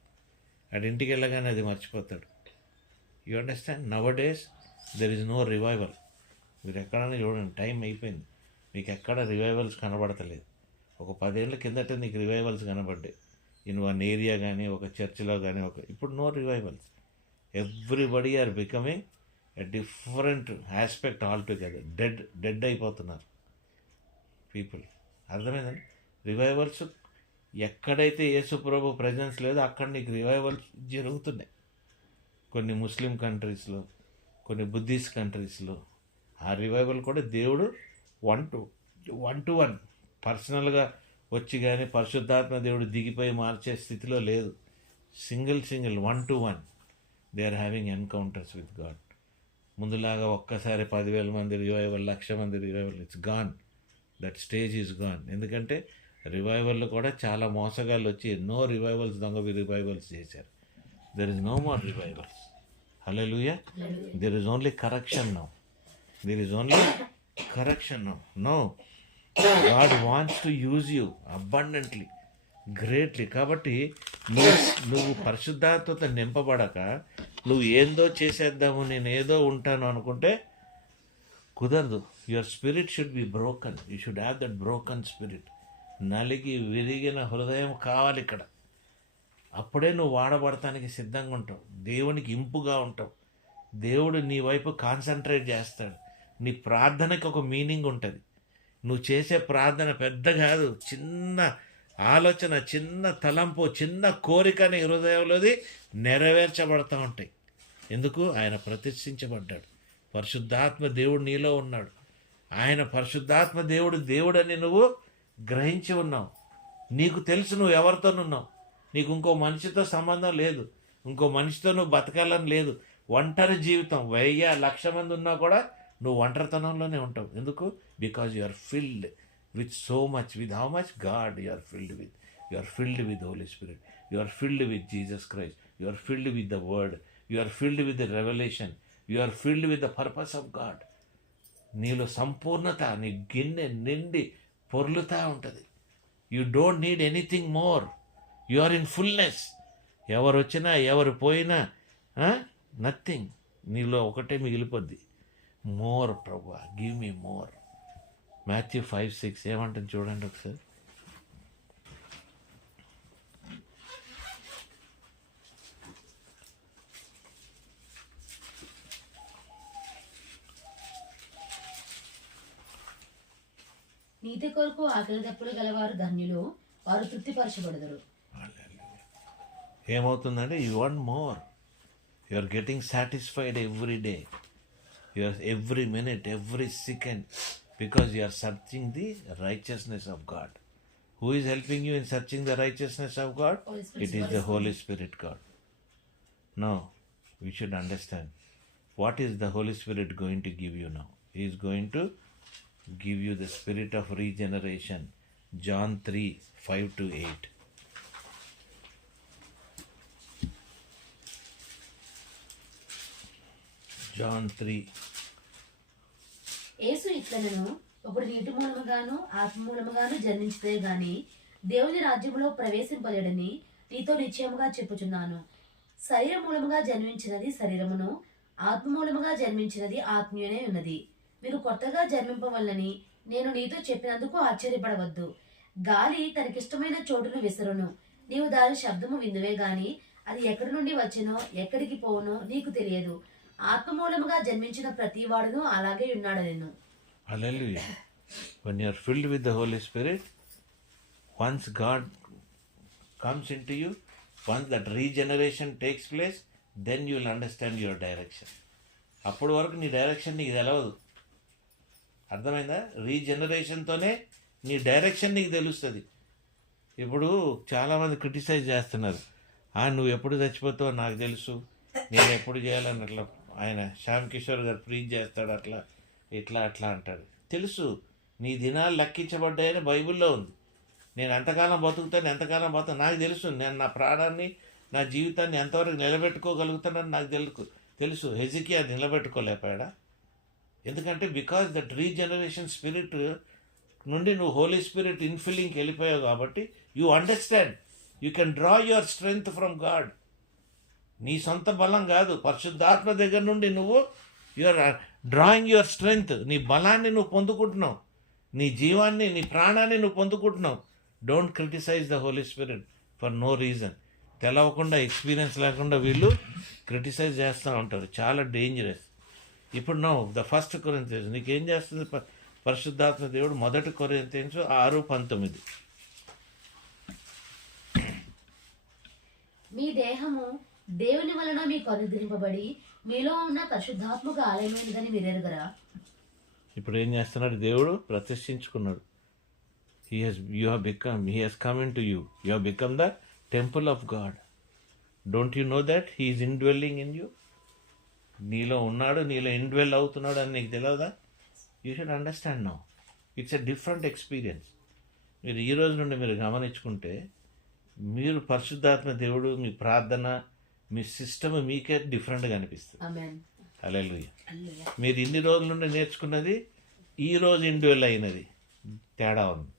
అటు ఇంటికి వెళ్ళగానే అది మర్చిపోతాడు. You understand? Nowadays there is no revival. మీరు ఎక్కడైనా చూడండి, టైం అయిపోయింది, మీకు ఎక్కడ రివైవల్స్ కనబడతలేదు. ఒక 10 ఏళ్ళ కిందట నీకు రివైవల్స్ కనబడ్డాయి ఇన్ వన్ ఏరియా కానీ, ఒక చర్చిలో కానీ. ఇప్పుడు no revivals. Everybody are becoming a different aspect all together. Dead అయిపోతున్నారు పీపుల్. అర్థమైందండి? రివైవల్స్ ఎక్కడైతే యేసుప్రభు ప్రెజెన్స్ లేదో అక్కడ నీకు రివైవల్స్ జరుగుతున్నాయి. కొన్ని ముస్లిం కంట్రీస్లో, కొన్ని బుద్ధిస్ట్ కంట్రీస్లో. ఆ రివైవల్ కూడా దేవుడు 1-to-1 పర్సనల్గా వచ్చి కానీ పరిశుద్ధాత్మ దేవుడు దిగిపోయి మార్చే స్థితిలో లేదు. Single 1-to-1 they are having encounters with God. ముందులాగా ఒక్కసారి 10,000 మంది రివైవల్, 1,00,000 మంది revival, it's gone. That stage is gone. ఎందుకంటే రివైవల్లో కూడా చాలా మోసగాళ్ళు వచ్చి ఎన్నో రివైవల్స్, దొంగ రివైవల్స్ చేశారు. There is no more revivals. Hallelujah. There is only correction now. There is only correction now. No, God wants to use you abundantly, greatly. కాబట్టి నువ్వు పరిశుద్ధాత్మతో నింపబడక నువ్వు ఏందో చేసేద్దాము, నేను ఏదో ఉంటాను అనుకుంటే కుదరదు. Your spirit should be broken. You should have that broken spirit. నలిగి విరిగిన హృదయం కావాలి ఇక్కడ. అప్పుడే నువ్వు వాడబడటానికి సిద్ధంగా ఉంటావు, దేవునికి ఇంపుగా ఉంటావు, దేవుడు నీ వైపు కాన్సన్ట్రేట్ చేస్తాడు. నీ ప్రార్థనకి ఒక మీనింగ్ ఉంటుంది. నువ్వు చేసే ప్రార్థన పెద్ద కాదు, చిన్న ఆలోచన, చిన్న తలంపు, చిన్న కోరిక నీ హృదయంలోది నెరవేర్చబడతా ఉంటాయి. ఎందుకు? ఆయన ప్రతిష్ఠించబడ్డాడు. పరిశుద్ధాత్మ దేవుడు నీలో ఉన్నాడు. ఆయన పరిశుద్ధాత్మ దేవుడని నువ్వు గ్రహించి ఉన్నావు. నీకు తెలుసు నువ్వు ఎవరితోనున్నావు. నీకు ఇంకో మనిషితో సంబంధం లేదు, ఇంకో మనిషితో నువ్వు బతకాలని లేదు. ఒంటరి జీవితం. 1000-1,00,000 మంది ఉన్నా కూడా నువ్వు ఒంటరితనంలోనే ఉంటావు. ఎందుకు? Because you are filled with so much. With how much? God you are filled with. You are filled with Holy Spirit. You are filled with Jesus Christ. You are filled with the word. You are filled with the revolution. You are filled with the purpose of God. నీలో సంపూర్ణత, నీ గిన్నె నిండి పొర్లుతూ ఉంటుంది. You don't need anything more. You are in fullness. ఎవరు వచ్చినా ఎవరు పోయినా నథింగ్. నీలో ఒకటే మిగిలిపోద్ది. మోర్ ప్రభువా, గివ్ మీ మోర్. Matthew 5:6 ఏమంటుంది చూడండి ఒకసారి. నీతి కొరకు ఆకలి దప్పులు గలవారు ధన్యులు, వారు తృప్తిపరచబడదురు. ఏమవుతుందంటే you want more. You are getting satisfied every day. You are every minute, every second, because you are searching the righteousness of God. Who is helping you in searching the righteousness of God? It is the Holy Spirit God. Now, we should understand what is the Holy Spirit going to give you now. He is going to give you the spirit of regeneration. John 3:5-8. John 3. యేసు ఇట్లనను, ఒకడు నీటి మూలముగాను ఆత్మ మూలముగాను జన్మించితే గాని దేవుని రాజ్యములో ప్రవేశింపలేడని నీతో నిశ్చయముగా చెప్పుచున్నాను. శరీర మూలముగా జన్మించినది శరీరమును, ఆత్మ మూలముగా జన్మించినది ఆత్మీయనే ఉన్నది. మీరు కొత్తగా జన్మింపవల్లని నేను నీతో చెప్పినందుకు ఆశ్చర్యపడవద్దు. గాలి తనకిష్టమైన చోటును విసరును, నీవు దాని శబ్దము విందువే గాని అది ఎక్కడి నుండి వచ్చెనో ఎక్కడికి పోవునో నీకు తెలియదు. ఆత్మ మూలముగా జన్మించిన ప్రతి వాడును అలాగే ఉన్నాడనెను. Hallelujah. When you are filled with the Holy Spirit, once God comes into you, once that regeneration takes place, then you will understand your direction. అప్పటి వరకు నీ డైరెక్షన్ నీకు తెలవదు. అర్థమైందా? రీజనరేషన్తోనే నీ డైరెక్షన్ నీకు తెలుస్తుంది. ఇప్పుడు చాలామంది క్రిటిసైజ్ చేస్తున్నారు. నువ్వు ఎప్పుడు చచ్చిపోతావో నాకు తెలుసు, నేను ఎప్పుడు చేయాలని అట్లా ఆయన శ్యామ్ కిషోర్ గారు ప్రీచ్ చేస్తాడు, అట్లా ఇట్లా అట్లా అంటాడు. తెలుసు నీ దినాలు లెక్కించబడ్డాయని బైబిల్లో ఉంది. నేను ఎంతకాలం బతుకుతాను, ఎంతకాలం బతుకు నాకు తెలుసు. నేను నా ప్రాణాన్ని, నా జీవితాన్ని ఎంతవరకు నిలబెట్టుకోగలుగుతానని నాకు తెలుసు. హెజికియా నిలబెట్టుకోలేపాడా? ఎందుకంటే బికాజ్ దట్ రీజనరేషన్ స్పిరిట్ నుండి నువ్వు హోలీ స్పిరిట్ ఇన్ఫిల్లింగ్కి వెళ్ళిపోయావు కాబట్టి you understand. You can draw your strength from God. నీ సొంత బలం కాదు, పరిశుద్ధాత్మ దగ్గర నుండి నువ్వు యువర్ డ్రాయింగ్ యువర్ స్ట్రెంగ్త్. నీ బలాన్ని నువ్వు పొందుకుంటున్నావు, నీ జీవాన్ని, నీ ప్రాణాన్ని నువ్వు పొందుకుంటున్నావు. Don't criticise the Holi spirit for no reason. తెలవకుండా, ఎక్స్పీరియన్స్ లేకుండా వీళ్ళు క్రిటిసైజ్ చేస్తూ ఉంటారు. చాలా డేంజరస్. ఇప్పుడు ద ఫస్ట్ కొరింథియన్స్ నీకేం చేస్తుంది పరిశుద్ధాత్మ దేవుడు? 1 కొరింథియన్స్ 6:19. మీ దేహము దేవుని వలన మీకు అనుగ్రహింపబడి మీలో ఉన్న పరిశుద్ధాత్మక ఆలయమైనదని మీరెరుగరా? ఇప్పుడు ఏం చేస్తున్నాడు? దేవుడు ప్రతిష్ఠించుకున్నాడు. He has come into you. You have become the temple of God. Don't you know that? He is indwelling in you. నీలో ఉన్నాడు, నీలో ఇండ్వెల్ అవుతున్నాడు అని నీకు తెలియదా? You should understand now. It's a different experience. మీరు ఈ రోజు నుండి మీరు గమనించుకుంటే మీరు పరిశుద్ధాత్మ దేవుడు, మీ ప్రార్థన, మీ సిస్టమ్ మీకే డిఫరెంట్గా అనిపిస్తుంది. హల్లెలూయా. మీరు ఇన్ని రోజుల నుండి నేర్చుకున్నది ఈ రోజు ఇండివిజువల్ అయినది తేడా ఉంది.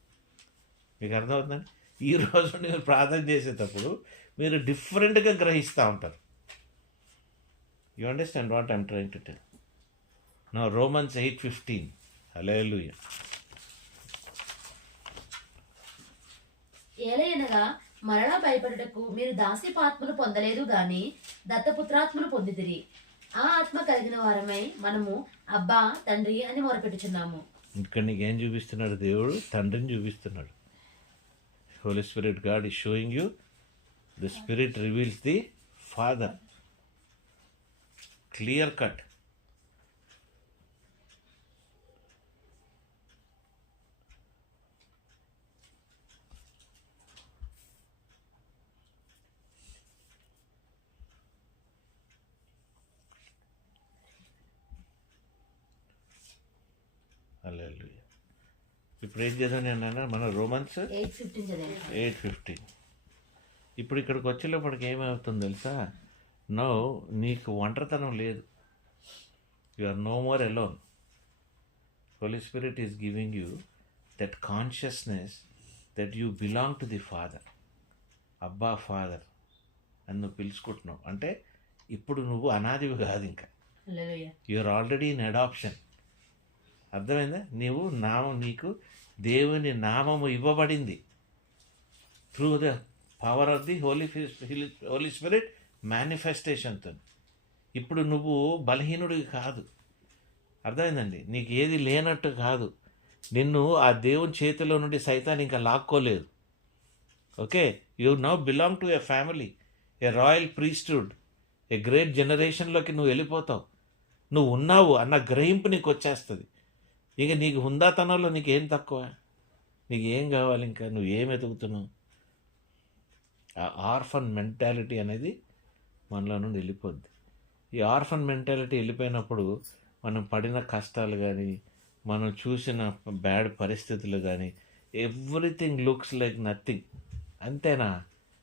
మీకు అర్థమవుతుందండి? ఈ రోజు నుండి మీరు ప్రార్థన చేసేటప్పుడు మీరు డిఫరెంట్గా గ్రహిస్తూ ఉంటారు. You understand what I'm trying to tell? Now Romans 8:15. Hallelujah. ఏలయనగా మరలా భయపడుటకు మీరు దాసిపాత్మను పొందలేదు గాని దత్తపుత్రాత్మను పొందిదిరి. ఆ ఆత్మ కలిగిన వారమై మనము అబ్బా తండ్రి అని మొరపెట్టుచున్నాము. ఇక్కడ నీకు ఏం చూపిస్తున్నాడు? దేవుడు తండ్రిని చూపిస్తున్నాడు. Holy spirit God is showing you, the spirit reveals the father. Clear cut. Hallelujah. ఇప్పుడు ఏం చేద్దాం నేను మన రోమన్స్ 8:15 చదివాను. 8:15. ఇప్పుడు ఇక్కడికి వచ్చేటప్పటికి ఏమవుతుంది తెలుసా? నో, నీకు ఒంటరితనం లేదు. You are no more alone. Holy spirit is giving you that consciousness that you belong to the father. అబ్బా ఫాదర్ అని నువ్వు పిలుచుకుంటున్నావు అంటే ఇప్పుడు నువ్వు అనాదివి కాదు, ఇంకా hallelujah. You are already in adoption. అర్థమైందా? నీకు దేవుని నామము ఇవ్వబడింది through the power of the Holi spirit మేనిఫెస్టేషన్తో. ఇప్పుడు నువ్వు బలహీనుడివి కాదు. అర్థమైందండి? నీకు ఏది లేనట్టు కాదు. నిన్ను ఆ దేవుని చేతిలో నుండి సైతాన్ ఇంకా లాక్కోలేదు. Okay, you now belong to a family, a royal priesthood, a great జనరేషన్లోకి నువ్వు వెళ్ళిపోతావు. నువ్వు ఉన్నావు అన్న గ్రహింపు నీకు వచ్చేస్తుంది. ఇక నీకు హుందాతనంలో నీకేం తక్కువ? నీకు ఏం కావాలి? ఇంకా నువ్వు ఏం ఎదుగుతున్నావు? ఆ ఆర్ఫన్ మెంటాలిటీ అనేది మనలో నుండి వెళ్ళిపోద్ది. ఈ ఆర్ఫన్ మెంటాలిటీ వెళ్ళిపోయినప్పుడు మనం పడిన కష్టాలు కానీ, మనం చూసిన బ్యాడ్ పరిస్థితులు కానీ, ఎవ్రీథింగ్ లుక్స్ లైక్ నథింగ్. అంతేనా?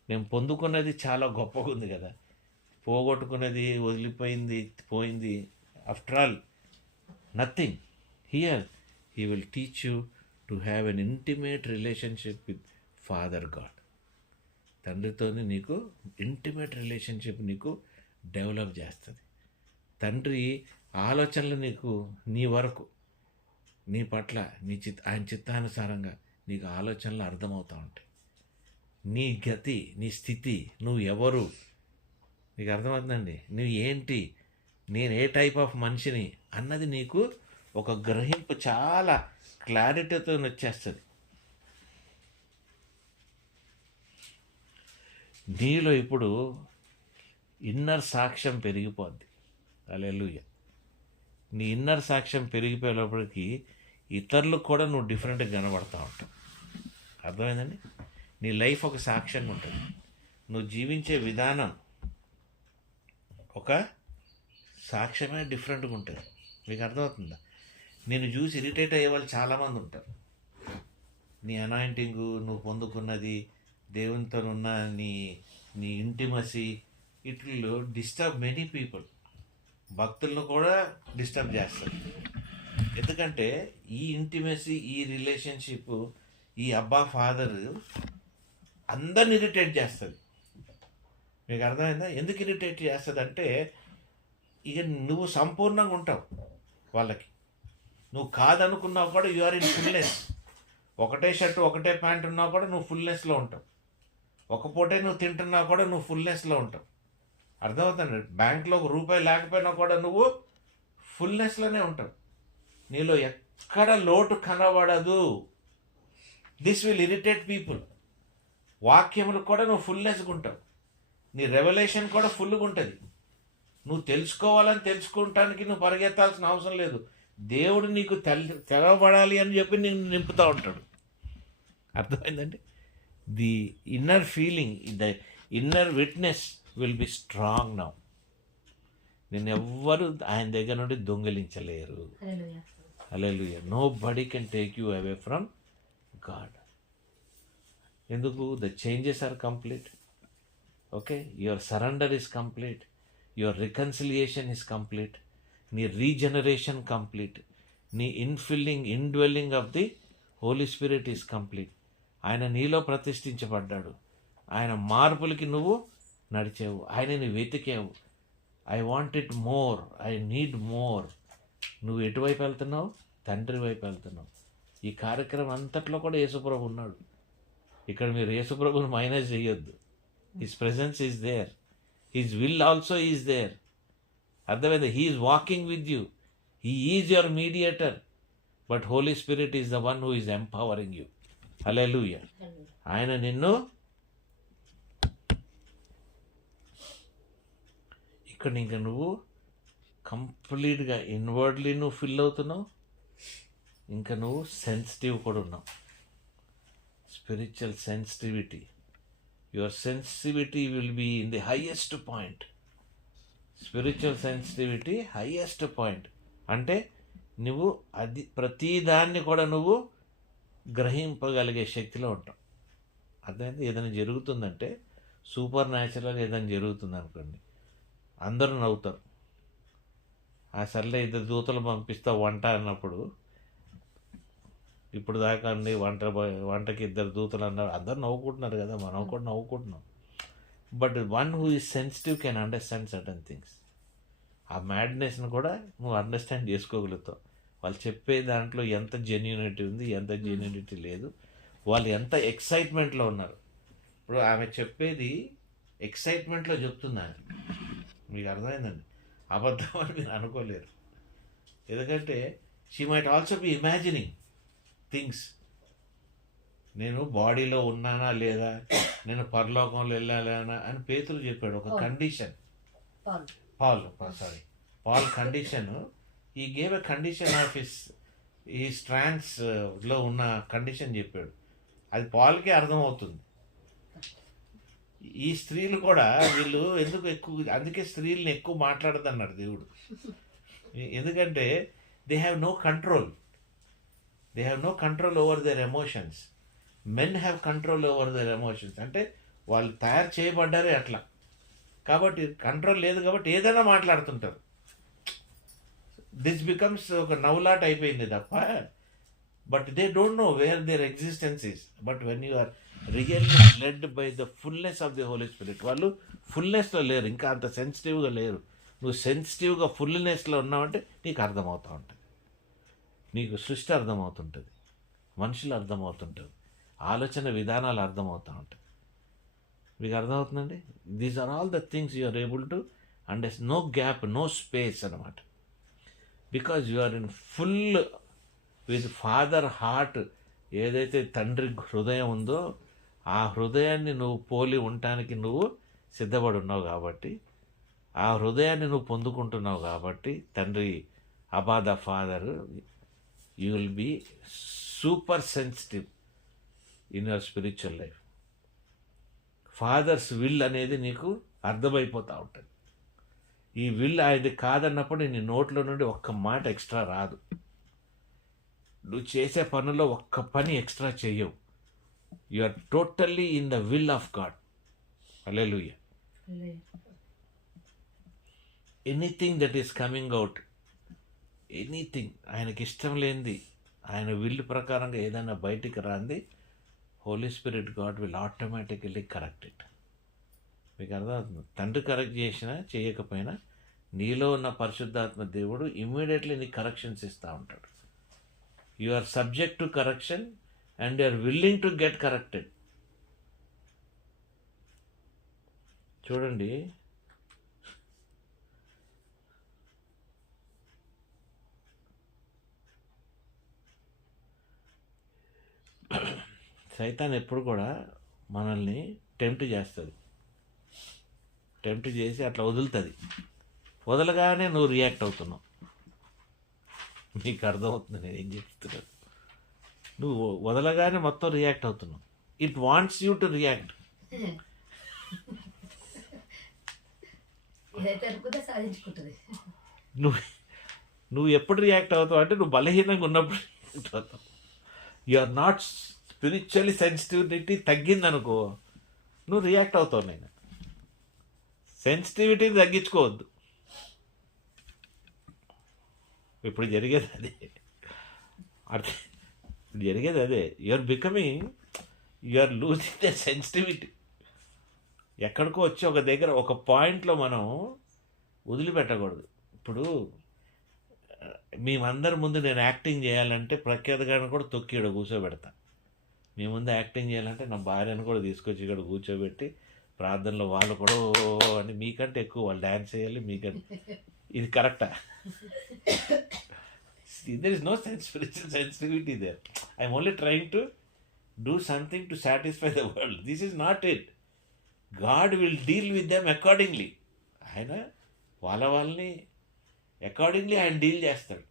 నేను పొందుకున్నది చాలా గొప్పగా ఉంది కదా, పోగొట్టుకున్నది వదిలిపోయింది, పోయింది. After all nothing. Here, He will teach you to have an intimate relationship with Father God. తండ్రితోని నీకు ఇంటిమేట్ రిలేషన్షిప్ నీకు డెవలప్ చేస్తుంది. తండ్రి ఆలోచనలు నీకు నీ వరకు, నీ పట్ల, ఆయన చిత్తానుసారంగా నీకు ఆలోచనలు అర్థమవుతూ ఉంటాయి. నీ గతి, నీ స్థితి, నువ్వు ఎవరు నీకు అర్థమవుతుందండి. నువ్వు ఏంటి, నేను ఏ టైప్ ఆఫ్ మనిషిని అన్నది నీకు ఒక గ్రహింపు చాలా క్లారిటీతో వచ్చేస్తుంది. నీలో ఇప్పుడు ఇన్నర్ సాక్ష్యం పెరిగిపోద్ది. హల్లెలూయా. నీ ఇన్నర్ సాక్ష్యం పెరిగిపోయేటప్పటికి ఇతరులకు కూడా నువ్వు డిఫరెంట్గా కనబడతా ఉంటావు. అర్థమైందండి? నీ లైఫ్ ఒక సాక్ష్యంగా ఉంటుంది. నువ్వు జీవించే విధానం ఒక సాక్ష్యమే డిఫరెంట్గా ఉంటుంది. మీకు అర్థమవుతుందా? నేను చూసి ఇరిటేట్ అయ్యే వాళ్ళు చాలామంది ఉంటారు. నీ అనాయింటింగు, నువ్వు పొందుకున్నది, దేవునితో ఉన్న నీ ఇంటిమసీ, వీటిల్లో డిస్టర్బ్ మెనీ పీపుల్. భక్తులను కూడా డిస్టర్బ్ చేస్తారు. ఎందుకంటే ఈ ఇంటిమసీ, ఈ రిలేషన్షిప్, ఈ అబ్బా ఫాదర్ అందరిని ఇరిటేట్ చేస్తుంది. మీకు అర్థమైందా? ఎందుకు ఇరిటేట్ చేస్తుంది అంటే ఇక నువ్వు సంపూర్ణంగా ఉంటావు వాళ్ళకి. నువ్వు కాదనుకున్నావు కూడా యు ఆర్ ఇన్ ఫుల్నెస్. ఒకటే షర్టు ఒకటే ప్యాంట్ ఉన్నా కూడా నువ్వు ఫుల్నెస్లో ఉంటావు. ఒక పూటే నువ్వు తింటున్నా కూడా నువ్వు ఫుల్నెస్లో ఉంటావు. అర్థమవుతుంది? బ్యాంక్లో ₹1 లేకపోయినా కూడా నువ్వు ఫుల్నెస్లోనే ఉంటావు. నీలో ఎక్కడ లోటు కనబడదు. This will irritate people. వాక్యములు కూడా నువ్వు ఫుల్నెస్గా ఉంటావు. నీ రెవల్యూషన్ కూడా ఫుల్గా ఉంటుంది. నువ్వు తెలుసుకోవటానికి నువ్వు పరిగెత్తాల్సిన అవసరం లేదు. దేవుడు నీకు తెలవబడాలి అని చెప్పి నేను నింపుతూ ఉంటాడు. అర్థమైందండి? The inner feeling, the inner witness will be strong now. నేను ఎవ్వరు ఆయన దగ్గర నుండి దొంగిలించలేరు. Hallelujah. Nobody can take you away from God. ఎందుకు? The changes are complete. Okay, your surrender is complete, your reconciliation is complete, నీ regeneration complete, నీ indwelling of the Holi spirit is complete. ఆయన నీలో ప్రతిష్ఠించబడ్డాడు. ఆయన మార్పులకి నువ్వు నడిచావు. ఆయనని వెతికావు. I want it more, I need more. నువ్వు ఎటువైపు వెళ్తున్నావు? తండ్రి వైపు వెళ్తున్నావు. ఈ కార్యక్రమం అంతట్లో కూడా యేసుప్రభు ఉన్నాడు. ఇక్కడ మీరు యేసుప్రభుని మైనస్ చేయొద్దు. His presence is there, his will also is there. అర్థమైంది? He is walking with you, he is your mediator, but holy spirit is the one who is empowering you. Hallelujah. ఆయన నిన్ను ఇక్కడ ఇంకా నువ్వు కంప్లీట్గా ఇన్వర్డ్లీ నువ్వు fill అవుతున్నావు, ఇంకా నువ్వు సెన్సిటివ్ కూడా ఉన్నావు. Spiritual sensitivity, your sensitivity will be in the highest point. Spiritual sensitivity highest point అంటే నువ్వు అది ప్రతిదాన్ని కూడా నువ్వు గ్రహింపగలిగే శక్తిలో ఉంటావు. అర్థమైంది? ఏదైనా జరుగుతుందంటే సూపర్ న్యాచురల్ ఏదైనా జరుగుతుంది అనుకోండి, అందరూ నవ్వుతారు. ఆ సర్లే ఇద్దరు దూతలు పంపిస్తా వంట అన్నప్పుడు, ఇప్పుడు దాకా అండి వంటకి ఇద్దరు దూతలు అన్నారు, అందరు నవ్వుకుంటున్నారు కదా, మనం కూడా నవ్వుకుంటున్నాం. But one who is sensitive can understand certain things. ఆ మ్యాడ్నెస్ని కూడా నువ్వు అండర్స్టాండ్ చేసుకోగలుగుతావు. వాళ్ళు చెప్పే దాంట్లో ఎంత జెన్యూనిటీ ఉంది, ఎంత జెన్యూనిటీ లేదు, వాళ్ళు ఎంత ఎక్సైట్మెంట్లో ఉన్నారు. ఇప్పుడు ఆమె చెప్పేది ఎక్సైట్మెంట్లో చెప్తున్నాను. మీకు అర్థమైందండి? అబద్ధం అని మీరు అనుకోలేరు. ఎందుకంటే she might also be imagining things. నేను బాడీలో ఉన్నానా లేదా, నేను పరలోకంలో వెళ్ళానా అని పేతురు చెప్పాడు. ఒక కండిషన్, పాల్ కండిషన్, ఈ గేవ్ ఎ కండిషన్ ఆఫ్ ఈ ట్రాన్స్లో ఉన్న కండిషన్ చెప్పాడు. అది పాల్కే అర్థమవుతుంది. ఈ స్త్రీలు కూడా వీళ్ళు ఎందుకు ఎక్కువ, అందుకే స్త్రీలను ఎక్కువ మాట్లాడదన్నాడు దేవుడు. ఎందుకంటే they have no control, they have no control over their emotions. Men have control over their emotions. అంటే వాళ్ళు తయారు చేయబడ్డారే అట్లా, కాబట్టి కంట్రోల్ లేదు, కాబట్టి ఏదైనా మాట్లాడుతుంటారు. దిస్ బికమ్స్ ఒక నవ్వులాట అయిపోయింది తప్ప, but they don't know where their existence is. But when you are really led by the fullness of the Holi Spirit, వాళ్ళు ఫుల్నెస్లో లేరు, ఇంకా అంత సెన్సిటివ్గా లేరు. నువ్వు సెన్సిటివ్గా ఫుల్నెస్లో ఉన్నావంటే నీకు అర్థమవుతూ ఉంటుంది, నీకు సృష్టి అర్థమవుతుంటుంది, మనుషులు అర్థమవుతుంటుంది, ఆలోచన విధానాలు అర్థమవుతూ ఉంటాయి. మీకు అర్థమవుతుందండి? These are all the things you are able to understand. No gap, no space అన్నమాట. Because you are in full with father heart. ఏదైతే తండ్రి హృదయం ఉందో ఆ హృదయాన్ని నువ్వు పోలి ఉండటానికి నువ్వు సిద్ధపడి ఉన్నావు కాబట్టి, ఆ హృదయాన్ని నువ్వు పొందుకుంటున్నావు కాబట్టి, తండ్రి Abba the Father, you will be super sensitive in your spiritual life. Father's will అనేది నీకు అర్థమైపోతూ ఉంటుంది. ఈ విల్ అది కాదన్నప్పుడు నీ నోట్లో నుండి ఒక్క మాట ఎక్స్ట్రా రాదు. నువ్వు చేసే పనుల్లో ఒక్క పని ఎక్స్ట్రా చెయ్యవు. You are totally in the will of God. Hallelujah. Anything that is coming out, anything ఆయనకి ఇష్టం లేనిది, ఆయన విల్ ప్రకారంగా ఏదైనా బయటికి రాంది, holy spirit God will automatically correct it. మీకు అర్థమవుతుంది? తండ్రి కరెక్ట్ చేసినా చేయకపోయినా నీలో ఉన్న పరిశుద్ధాత్మ దేవుడు ఇమ్మీడియట్లీ నీకు కరెక్షన్స్ ఇస్తూ ఉంటాడు. You are subject to correction and you are willing to get corrected. చూడండి, సైతాన్ ఎప్పుడు కూడా మనల్ని టెంప్ట్ చేస్తుంది, టెంప్ట్ చేసి అట్లా వదులుతుంది. వదలగానే నువ్వు రియాక్ట్ అవుతున్నావు. నీకు అర్థమవుతుంది నేను ఏం చెప్తున్నాను? నువ్వు వదలగానే మొత్తం రియాక్ట్ అవుతున్నావు. It wants you to react. నువ్వు ఎప్పుడు రియాక్ట్ అవుతావు అంటే నువ్వు బలహీనంగా ఉన్నప్పుడు రియాక్ట్ అవుతావు. You are not spiritually sensitivity తగ్గిందనుకో నువ్వు రియాక్ట్ అవుతావు. నేను సెన్సిటివిటీని తగ్గించుకోవద్దు. ఇప్పుడు జరిగేది అదే, జరిగేది అదే. You are losing the sensitivity. ఎక్కడికో వచ్చి ఒక దగ్గర ఒక పాయింట్లో మనం వదిలిపెట్టకూడదు. ఇప్పుడు మేమందరి ముందు నేను యాక్టింగ్ చేయాలంటే ప్రఖ్యాత గారిని కూడా తొక్కి ఇక్కడ కూర్చోబెడతా. మీ ముందు యాక్టింగ్ చేయాలంటే నా భార్యను కూడా తీసుకొచ్చి ఇక్కడ కూర్చోబెట్టి ప్రార్థనలో వాళ్ళు కూడా ఓ అని మీకంటే ఎక్కువ వాళ్ళు డ్యాన్స్ చేయాలి మీకంటే. ఇది కరెక్టా? There is no spiritual sensitivity there. I'm only trying to do something to satisfy the world. This is not it. God will deal with them accordingly. ఆయన వాళ్ళని అకార్డింగ్లీ ఆయన డీల్ చేస్తాడు.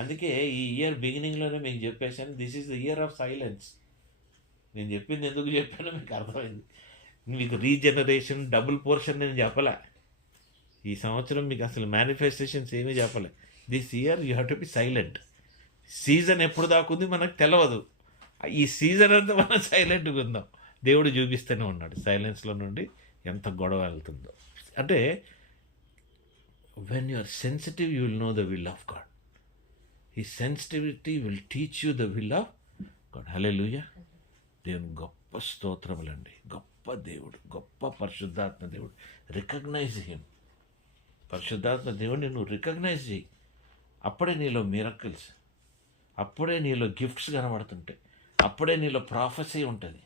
అందుకే ఈ ఇయర్ బిగినింగ్లోనే మీకు చెప్పేశాను, this is the year of silence. నేను చెప్పింది ఎందుకు చెప్పానో మీకు అర్థమైంది. మీకు రీజనరేషన్ డబుల్ పోర్షన్ నేను చెప్పలే. ఈ సంవత్సరం మీకు అసలు మేనిఫెస్టేషన్స్ ఏమీ చెప్పలే. This year you have to be silent. Season ఎప్పుడు దాకుంది మనకు తెలియదు. ఈ సీజన్ అంతా మనం సైలెంట్గా ఉందాం. దేవుడు చూపిస్తూనే ఉన్నాడు సైలెన్స్లో నుండి ఎంత గొడవ వెళ్తుందో. అంటే when you are sensitive, you will know the will of God. His sensitivity will teach you the will of God. Hallelujah. దేవుని గొప్ప స్తోత్రములండి. గొప్ప దేవుడు, గొప్ప పరిశుద్ధాత్మ దేవుడు. Recognise him. పరిశుద్ధాత్మ దేవుడిని నువ్వు రికగ్నైజ్ చేయి. అప్పుడే నీలో మిరకిల్స్, అప్పుడే నీలో గిఫ్ట్స్ కనబడుతుంటాయి, అప్పుడే నీలో ప్రాఫెసీ ఉంటుంది.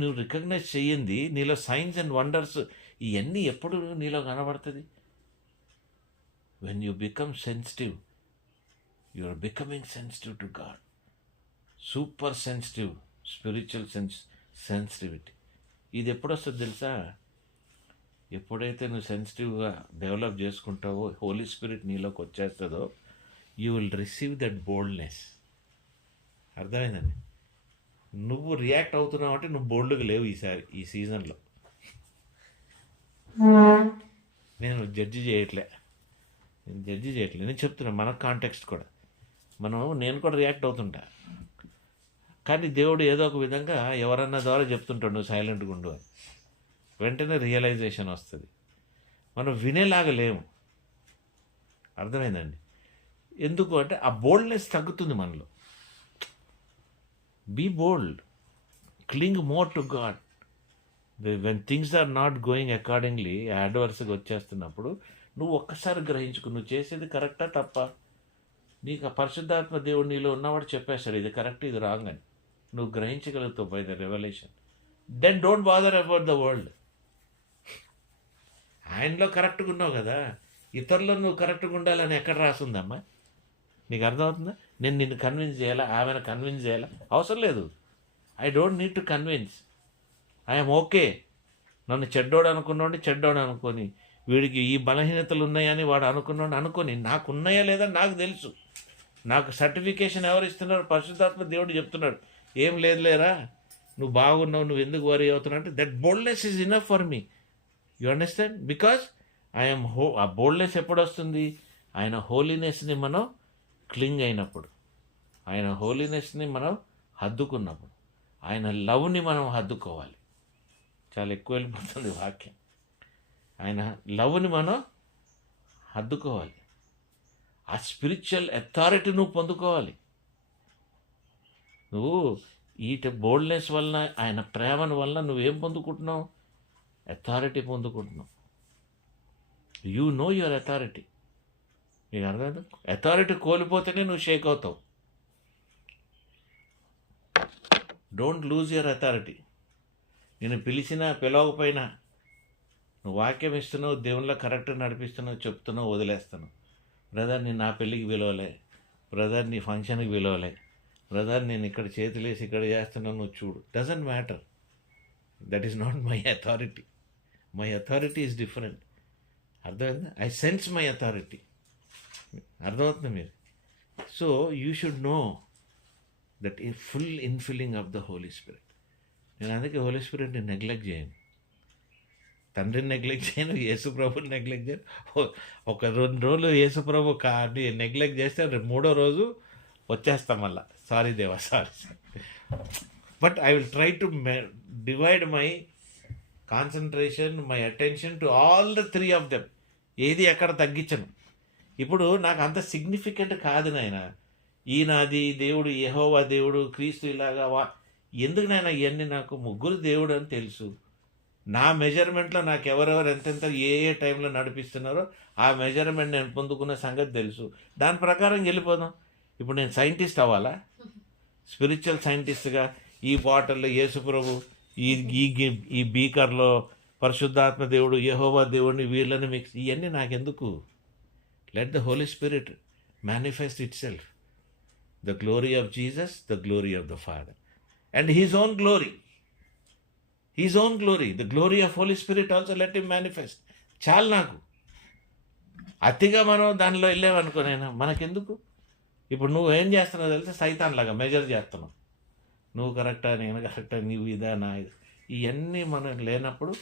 నువ్వు రికగ్నైజ్ చెయ్యింది నీలో సైన్స్ అండ్ వండర్స్ ఇవన్నీ ఎప్పుడు నీలో కనబడుతుంది? When you become sensitive, you are becoming sensitive to God. Super sensitive, spiritual sensitivity. ఇది ఎప్పుడు వస్తుంది తెలుసా? ఎప్పుడైతే నువ్వు సెన్సిటివ్గా డెవలప్ చేసుకుంటావో, హోలీ స్పిరిట్ నీలోకి వచ్చేస్తుందో, you will receive that boldness. అర్థమైందండి? నువ్వు రియాక్ట్ అవుతున్నావు అంటే నువ్వు బోల్డ్గా లేవు ఈ సీజన్లో. నేను జడ్జి చేయట్లే, నేను చెప్తున్నా మన కాంటెక్స్ట్ కూడా. నేను కూడా రియాక్ట్ అవుతుంటా. కానీ దేవుడు ఏదో ఒక విధంగా ఎవరన్నా ద్వారా చెప్తుంటాడు నువ్వు సైలెంట్గా ఉండు అని. వెంటనే రియలైజేషన్ వస్తుంది. మనం వినేలాగా లేము. అర్థమైందండి? ఎందుకు అంటే ఆ బోల్డ్నెస్ తగ్గుతుంది మనలో. Be bold, cling more to God. When things are not going accordingly, అడ్వర్స్గా వచ్చేస్తున్నప్పుడు నువ్వు ఒక్కసారి గ్రహించుకు నువ్వు చేసేది కరెక్టా తప్ప. నీకు ఆ పరిశుద్ధాత్మ దేవుడు నీలో ఉన్నవాడు చెప్పేస్తాడు ఇది కరెక్ట్, ఇది రాంగ్ అని. నువ్వు గ్రహించగలుగుతావు by the revolution. Then don't bother about the world. ఆయనలో కరెక్ట్గా ఉన్నావు కదా, ఇతరుల్లో నువ్వు కరెక్ట్గా ఉండాలని ఎక్కడ రాస్తుందమ్మా? నీకు అర్థమవుతుందా? నేను నిన్ను కన్విన్స్ చేయాలా, ఆమెను కన్విన్స్ చేయాలా? అవసరం లేదు. I don't need to convince. I'm okay. నన్ను చెడ్డోడు అనుకున్నాడు, చెడ్డోడు అనుకొని, వీడికి ఈ బలహీనతలు ఉన్నాయని వాడు అనుకున్నాడు అనుకొని, నాకు ఉన్నాయా లేదా నాకు తెలుసు. నాకు సర్టిఫికేషన్ ఎవరు ఇస్తున్నారు? పరిశుద్ధాత్మ దేవుడు చెప్తున్నాడు, ఏం లేదు లేరా, నువ్వు బాగున్నావు, నువ్వు ఎందుకు వరీ అవుతున్నావు అంటే that boldness is enough for me. You understand? Because I'm ఆ బోల్డ్నెస్ ఎప్పుడు వస్తుంది? ఆయన హోలీనెస్ని మనం క్లింగ్ అయినప్పుడు, ఆయన హోలీనెస్ని మనం హద్దుకున్నప్పుడు, ఆయన లవ్ని మనం హద్దుకోవాలి. చాలా ఎక్కువ వెళ్ళిపోతుంది వాక్యం. ఆయన లవ్ని మనం హద్దుకోవాలి. ఆ స్పిరిచువల్ అథారిటీ నువ్వు పొందుకోవాలి. నువ్వు ఈ బోల్డ్నెస్ వలన, ఆయన ప్రేమను వలన నువ్వేం పొందుకుంటున్నావు? అథారిటీ పొందుకుంటున్నావు. You know your authority. నీకు అర్థం? అథారిటీ కోల్పోతేనే నువ్వు షేక్ అవుతావు. Don't lose your authority. నేను పిలిచినా పిలవకపోయినా నువ్వు వాక్యం ఇస్తున్నావు, దేవుళ్ళ కరెక్ట్గా నడిపిస్తున్నావు, చెప్తున్నావు, వదిలేస్తున్నావు. బ్రదర్ నేను నా పెళ్ళికి పిలవలే, బ్రదర్ నీ ఫంక్షన్కి పిలవలే, బ్రదర్ నేను ఇక్కడ చేతులేసి ఇక్కడ చేస్తున్నావు, నువ్వు చూడు. Doesn't matter. That is not my authority. My authority is different. అర్థమైందా? I sense my authority. అర్థమవుతుంది మీరు? So you should know that ఈ full infilling of the Holi Spirit. నేను అందుకే హోలీ స్పిరిట్ని నెగ్లెక్ట్ చేయను. తండ్రిని నెగ్లెక్ట్ చేయను, యేసు ప్రభుని నెగ్లెక్ట్ చేయను. ఒక 2 రోజులు యేసు ప్రభు నెగ్లెక్ట్ చేస్తే మూడో రోజు వచ్చేస్తాం మళ్ళా. సారీ దేవా, sorry. But I will try to divide my concentration, my attention to all the 3 of them. ఏది ఎక్కడ తగ్గించను. ఇప్పుడు నాకు అంత సిగ్నిఫికెంట్ కాదు నాయన. ఈయనది దేవుడు, యెహోవా దేవుడు, క్రీస్తు ఇలాగా ఎందుకు నాయన ఇవన్నీ? నాకు ముగ్గురు దేవుడు అని తెలుసు. నా మెజర్మెంట్లో నాకు ఎవరెవరు ఎంతెంత ఏ ఏ టైంలో నడిపిస్తున్నారో ఆ మెజర్మెంట్ నేను పొందుకున్న సంగతి తెలుసు. దాని ప్రకారం వెళ్ళిపోదాం. ఇప్పుడు నేను సైంటిస్ట్ అవ్వాలా? స్పిరిచువల్ సైంటిస్ట్గా ఈ బాటిల్లో యేసుప్రభు, ఈ ఈ ఈ బీకర్లో పరిశుద్ధాత్మ దేవుడు, యెహోవా దేవుడిని, వీళ్ళని మిక్స్, ఇవన్నీ నాకెందుకు? Let the Holi Spirit manifest itself. The glory of Jesus, the glory of the Father and his own glory. His own glory, the glory of Holy Spirit also let him manifest. చాలు నాకు. అతిగా మనం దానిలో వెళ్ళామనుకో, నేను మనకెందుకు? ఇప్పుడు నువ్వు ఏం చేస్తున్నావు తెలిస్తే సైతాన్ లాగా మెజర్ చేస్తున్నావు. నువ్వు కరెక్టా, నేను కరెక్టా, నీవు ఇదా, నా ఇది, ఇవన్నీ మనం లేనప్పుడు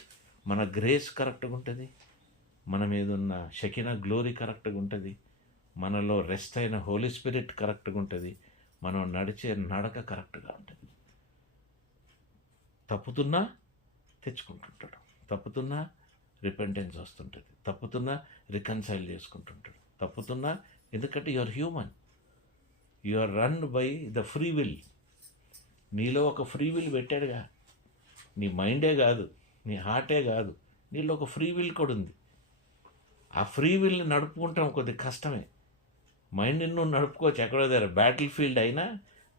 మన గ్రేస్ కరెక్ట్గా ఉంటుంది, మన మీద ఉన్న షకినా గ్లోరీ కరెక్ట్గా ఉంటుంది, మనలో రెస్ట్ అయిన హోలీ స్పిరిట్ కరెక్ట్గా ఉంటుంది, మనం నడిచే నడక కరెక్ట్గా ఉంటుంది. తప్పుతున్నా తెచ్చుకుంటుంటాడు, తప్పుతున్నా రిపెంటెన్స్ వస్తుంటుంది, తప్పుతున్నా రికన్సైల్ చేసుకుంటుంటాడు, తప్పుతున్నా, ఎందుకంటే you are human, you are run by the free will. నీలో ఒక ఫ్రీ విల్ పెట్టాడుగా. నీ మైండే కాదు, నీ హార్టే కాదు, నీలో ఒక ఫ్రీ విల్ కూడా ఉంది. ఆ ఫ్రీ విల్ని నడుపుకుంటాం కొద్దిగా కష్టమే. మైండ్ని నువ్వు నడుపుకోవచ్చు ఎక్కడో దగ్గర, బ్యాటిల్ ఫీల్డ్ అయినా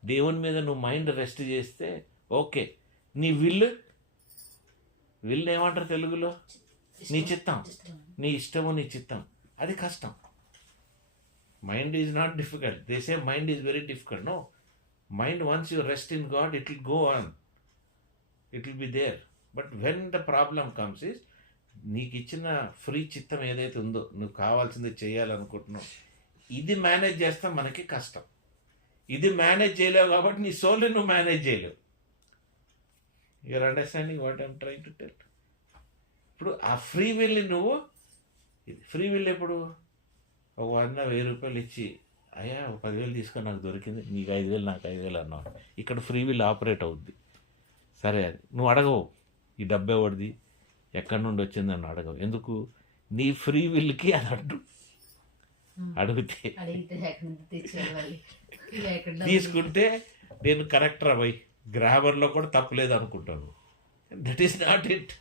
దేవుని మీద నువ్వు మైండ్ రెస్ట్ చేస్తే ఓకే. నీ విల్ ఏమంటారు తెలుగులో? నీ చిత్తం, నీ ఇష్టము, నీ చిత్తం, అది కష్టం. Mind is not difficult. They say mind is very difficult. No, mind once you rest in God, it will go on, it will be there. But when the problem comes is, నీకు ఇచ్చిన free చిత్తం ఏదైతే ఉందో, నువ్వు కావాల్సింది చేయాలనుకుంటున్నావు, ఇది manage చేస్తాం మనకి కష్టం. ఇది మేనేజ్ చేయలేవు కాబట్టి నీ సోల్ని నువ్వు మేనేజ్ చేయలేవు. You are understanding what I'm trying to tell? ఇప్పుడు ఆ ఫ్రీ విల్ని నువ్వు, ఫ్రీ విల్ ఎప్పుడు ఒక 100,000 రూపాయలు ఇచ్చి, అయ్యా 10,000 తీసుకొని నాకు దొరికింది, నీకు 5,000 నాకు 5,000 అన్నావు, ఇక్కడ ఫ్రీ విల్ ఆపరేట్ అవుద్ది. సరే, అది నువ్వు అడగవు, ఈ డబ్బు ఎవరిది, ఎక్కడి నుండి వచ్చిందని అడగవు. ఎందుకు? నీ ఫ్రీ విల్కి అది అడ్డు. అడిగితే తీసుకుంటే నేను కరెక్ట్ రా బై, గ్రామర్లో కూడా తప్పులేదు అనుకుంటాను. That is not it.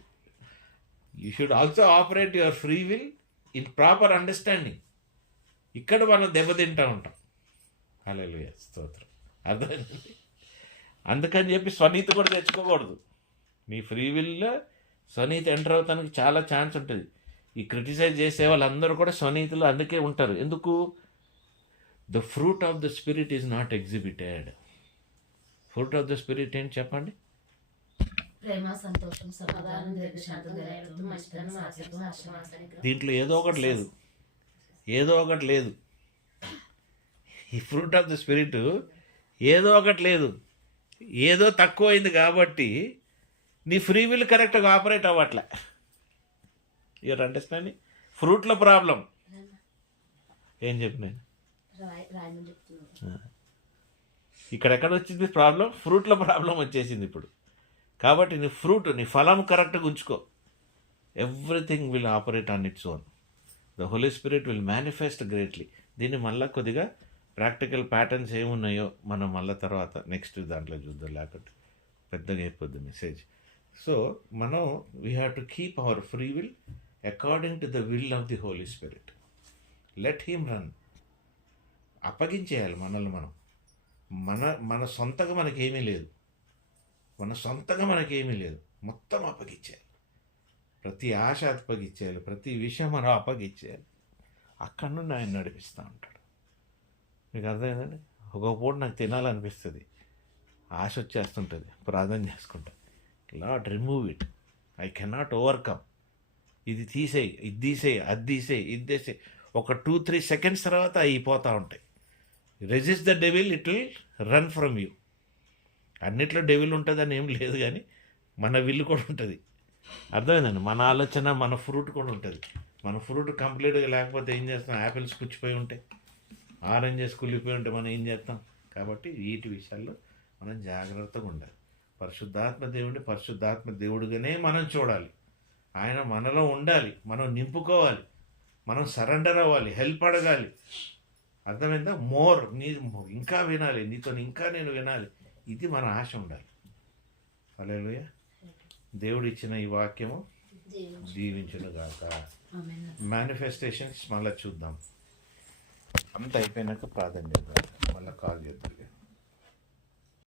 You should also operate your free will in proper understanding. ఇక్కడ మనం దెబ్బతింటూ ఉంటాం. హల్లెలూయా, స్తోత్రం. అర్థమైంది? అందుకని చెప్పి స్వనీతి కూడా తెచ్చుకోకూడదు. నీ ఫ్రీ విల్లో స్వనీతి ఎంటర్ అవుతానికి చాలా ఛాన్స్ ఉంటుంది. ఈ క్రిటిసైజ్ చేసే వాళ్ళందరూ కూడా స్వనీతిలో అందుకే ఉంటారు. ఎందుకు? The fruit of the spirit is not exhibited. Fruit of the spirit ఏంటి చెప్పండి? ప్రేమ, సంతోషం, సమాధానం, దీంట్లో ఏదో ఒకటి లేదు, ఏదో ఒకటి లేదు. ఈ ఫ్రూట్ ఆఫ్ ద స్పిరిట్ ఏదో ఒకటి లేదు, ఏదో తక్కువ అయింది కాబట్టి నీ ఫ్రీ విల్ కరెక్ట్గా ఆపరేట్ అవ్వట్లే. You are understanding? ఫ్రూట్లో ప్రాబ్లం ఏం చెప్పిన ఇక్కడెక్కడ వచ్చింది ప్రాబ్లం? ఫ్రూట్లో ప్రాబ్లం వచ్చేసింది ఇప్పుడు. కాబట్టి నీ ఫ్రూట్, నీ ఫలం కరెక్ట్గా ఉంచుకో. Everything will operate on its own. The Holi spirit will manifest greatly. దీన్ని మళ్ళీ కొద్దిగా ప్రాక్టికల్ ప్యాటర్న్స్ ఏమున్నాయో మనం మళ్ళీ తర్వాత నెక్స్ట్ దాంట్లో చూద్దాం, లేకపోతే పెద్దగా అయిపోద్ది మెసేజ్. సో మనం we have to keep our free will according to the will of the Holi Spirit. Let him run. అప్పగించేయాలి మనల్ని మనం. మన సొంతగా మనకేమీ లేదు, మన సొంతగా మనకేమీ లేదు, మొత్తం అప్పగించేయాలి. ప్రతి ఆశ అప్పగించేయాలి, ప్రతి విషయం మనం అప్పగించేయాలి. అక్కడి నుండి ఆయన నడిపిస్తూ ఉంటాడు. మీకు అర్థమైందండి? ఒక పూట నాకు తినాలనిపిస్తుంది, ఆశ వచ్చేస్తుంటుంది, ప్రార్థన చేసుకుంటా, lord remove it, I cannot overcome, ఇది తీసేయి, ఇది తీసేయి, అది తీసేయి, ఇది తీసేయి. ఒక 2-3 సెకండ్స్ తర్వాత అయిపోతూ ఉంటాయి. Resist the devil, it will run from you. అన్నిట్లో డెవిల్ ఉంటుందని ఏం లేదు, కానీ మన విల్లు కూడా ఉంటుంది. అర్థమైందండి? మన ఆలోచన, మన ఫ్రూట్ కూడా ఉంటుంది. మన ఫ్రూట్ కంప్లీట్గా లేకపోతే ఏం చేస్తాం? యాపిల్స్ పుచ్చిపోయి ఉంటాయి, ఆరెంజెస్ కుళ్ళిపోయి ఉంటే మనం ఏం చేస్తాం? కాబట్టి వీటి విషయాల్లో మనం జాగ్రత్తగా ఉండాలి. పరిశుద్ధాత్మ దేవుడిగానే మనం చూడాలి. ఆయన మనలో ఉండాలి, మనం నింపుకోవాలి, మనం సరెండర్ అవ్వాలి, హెల్ప్ అడగాలి. అర్థమైందా? మోర్, నీ ఇంకా వినాలి, నీతో ఇంకా నేను వినాలి, ఇది మన ఆశ ఉండాలి. హల్లెలూయా. దేవుడు ఇచ్చిన ఈ వాక్యము దీవించును గాక. ఆమేన్. మేనిఫెస్టేషన్స్ మళ్ళీ చూద్దాం. అంత అయిపోయినాక ప్రార్థన చేద్దాం, మళ్ళీ కాల్ చేద్దాం.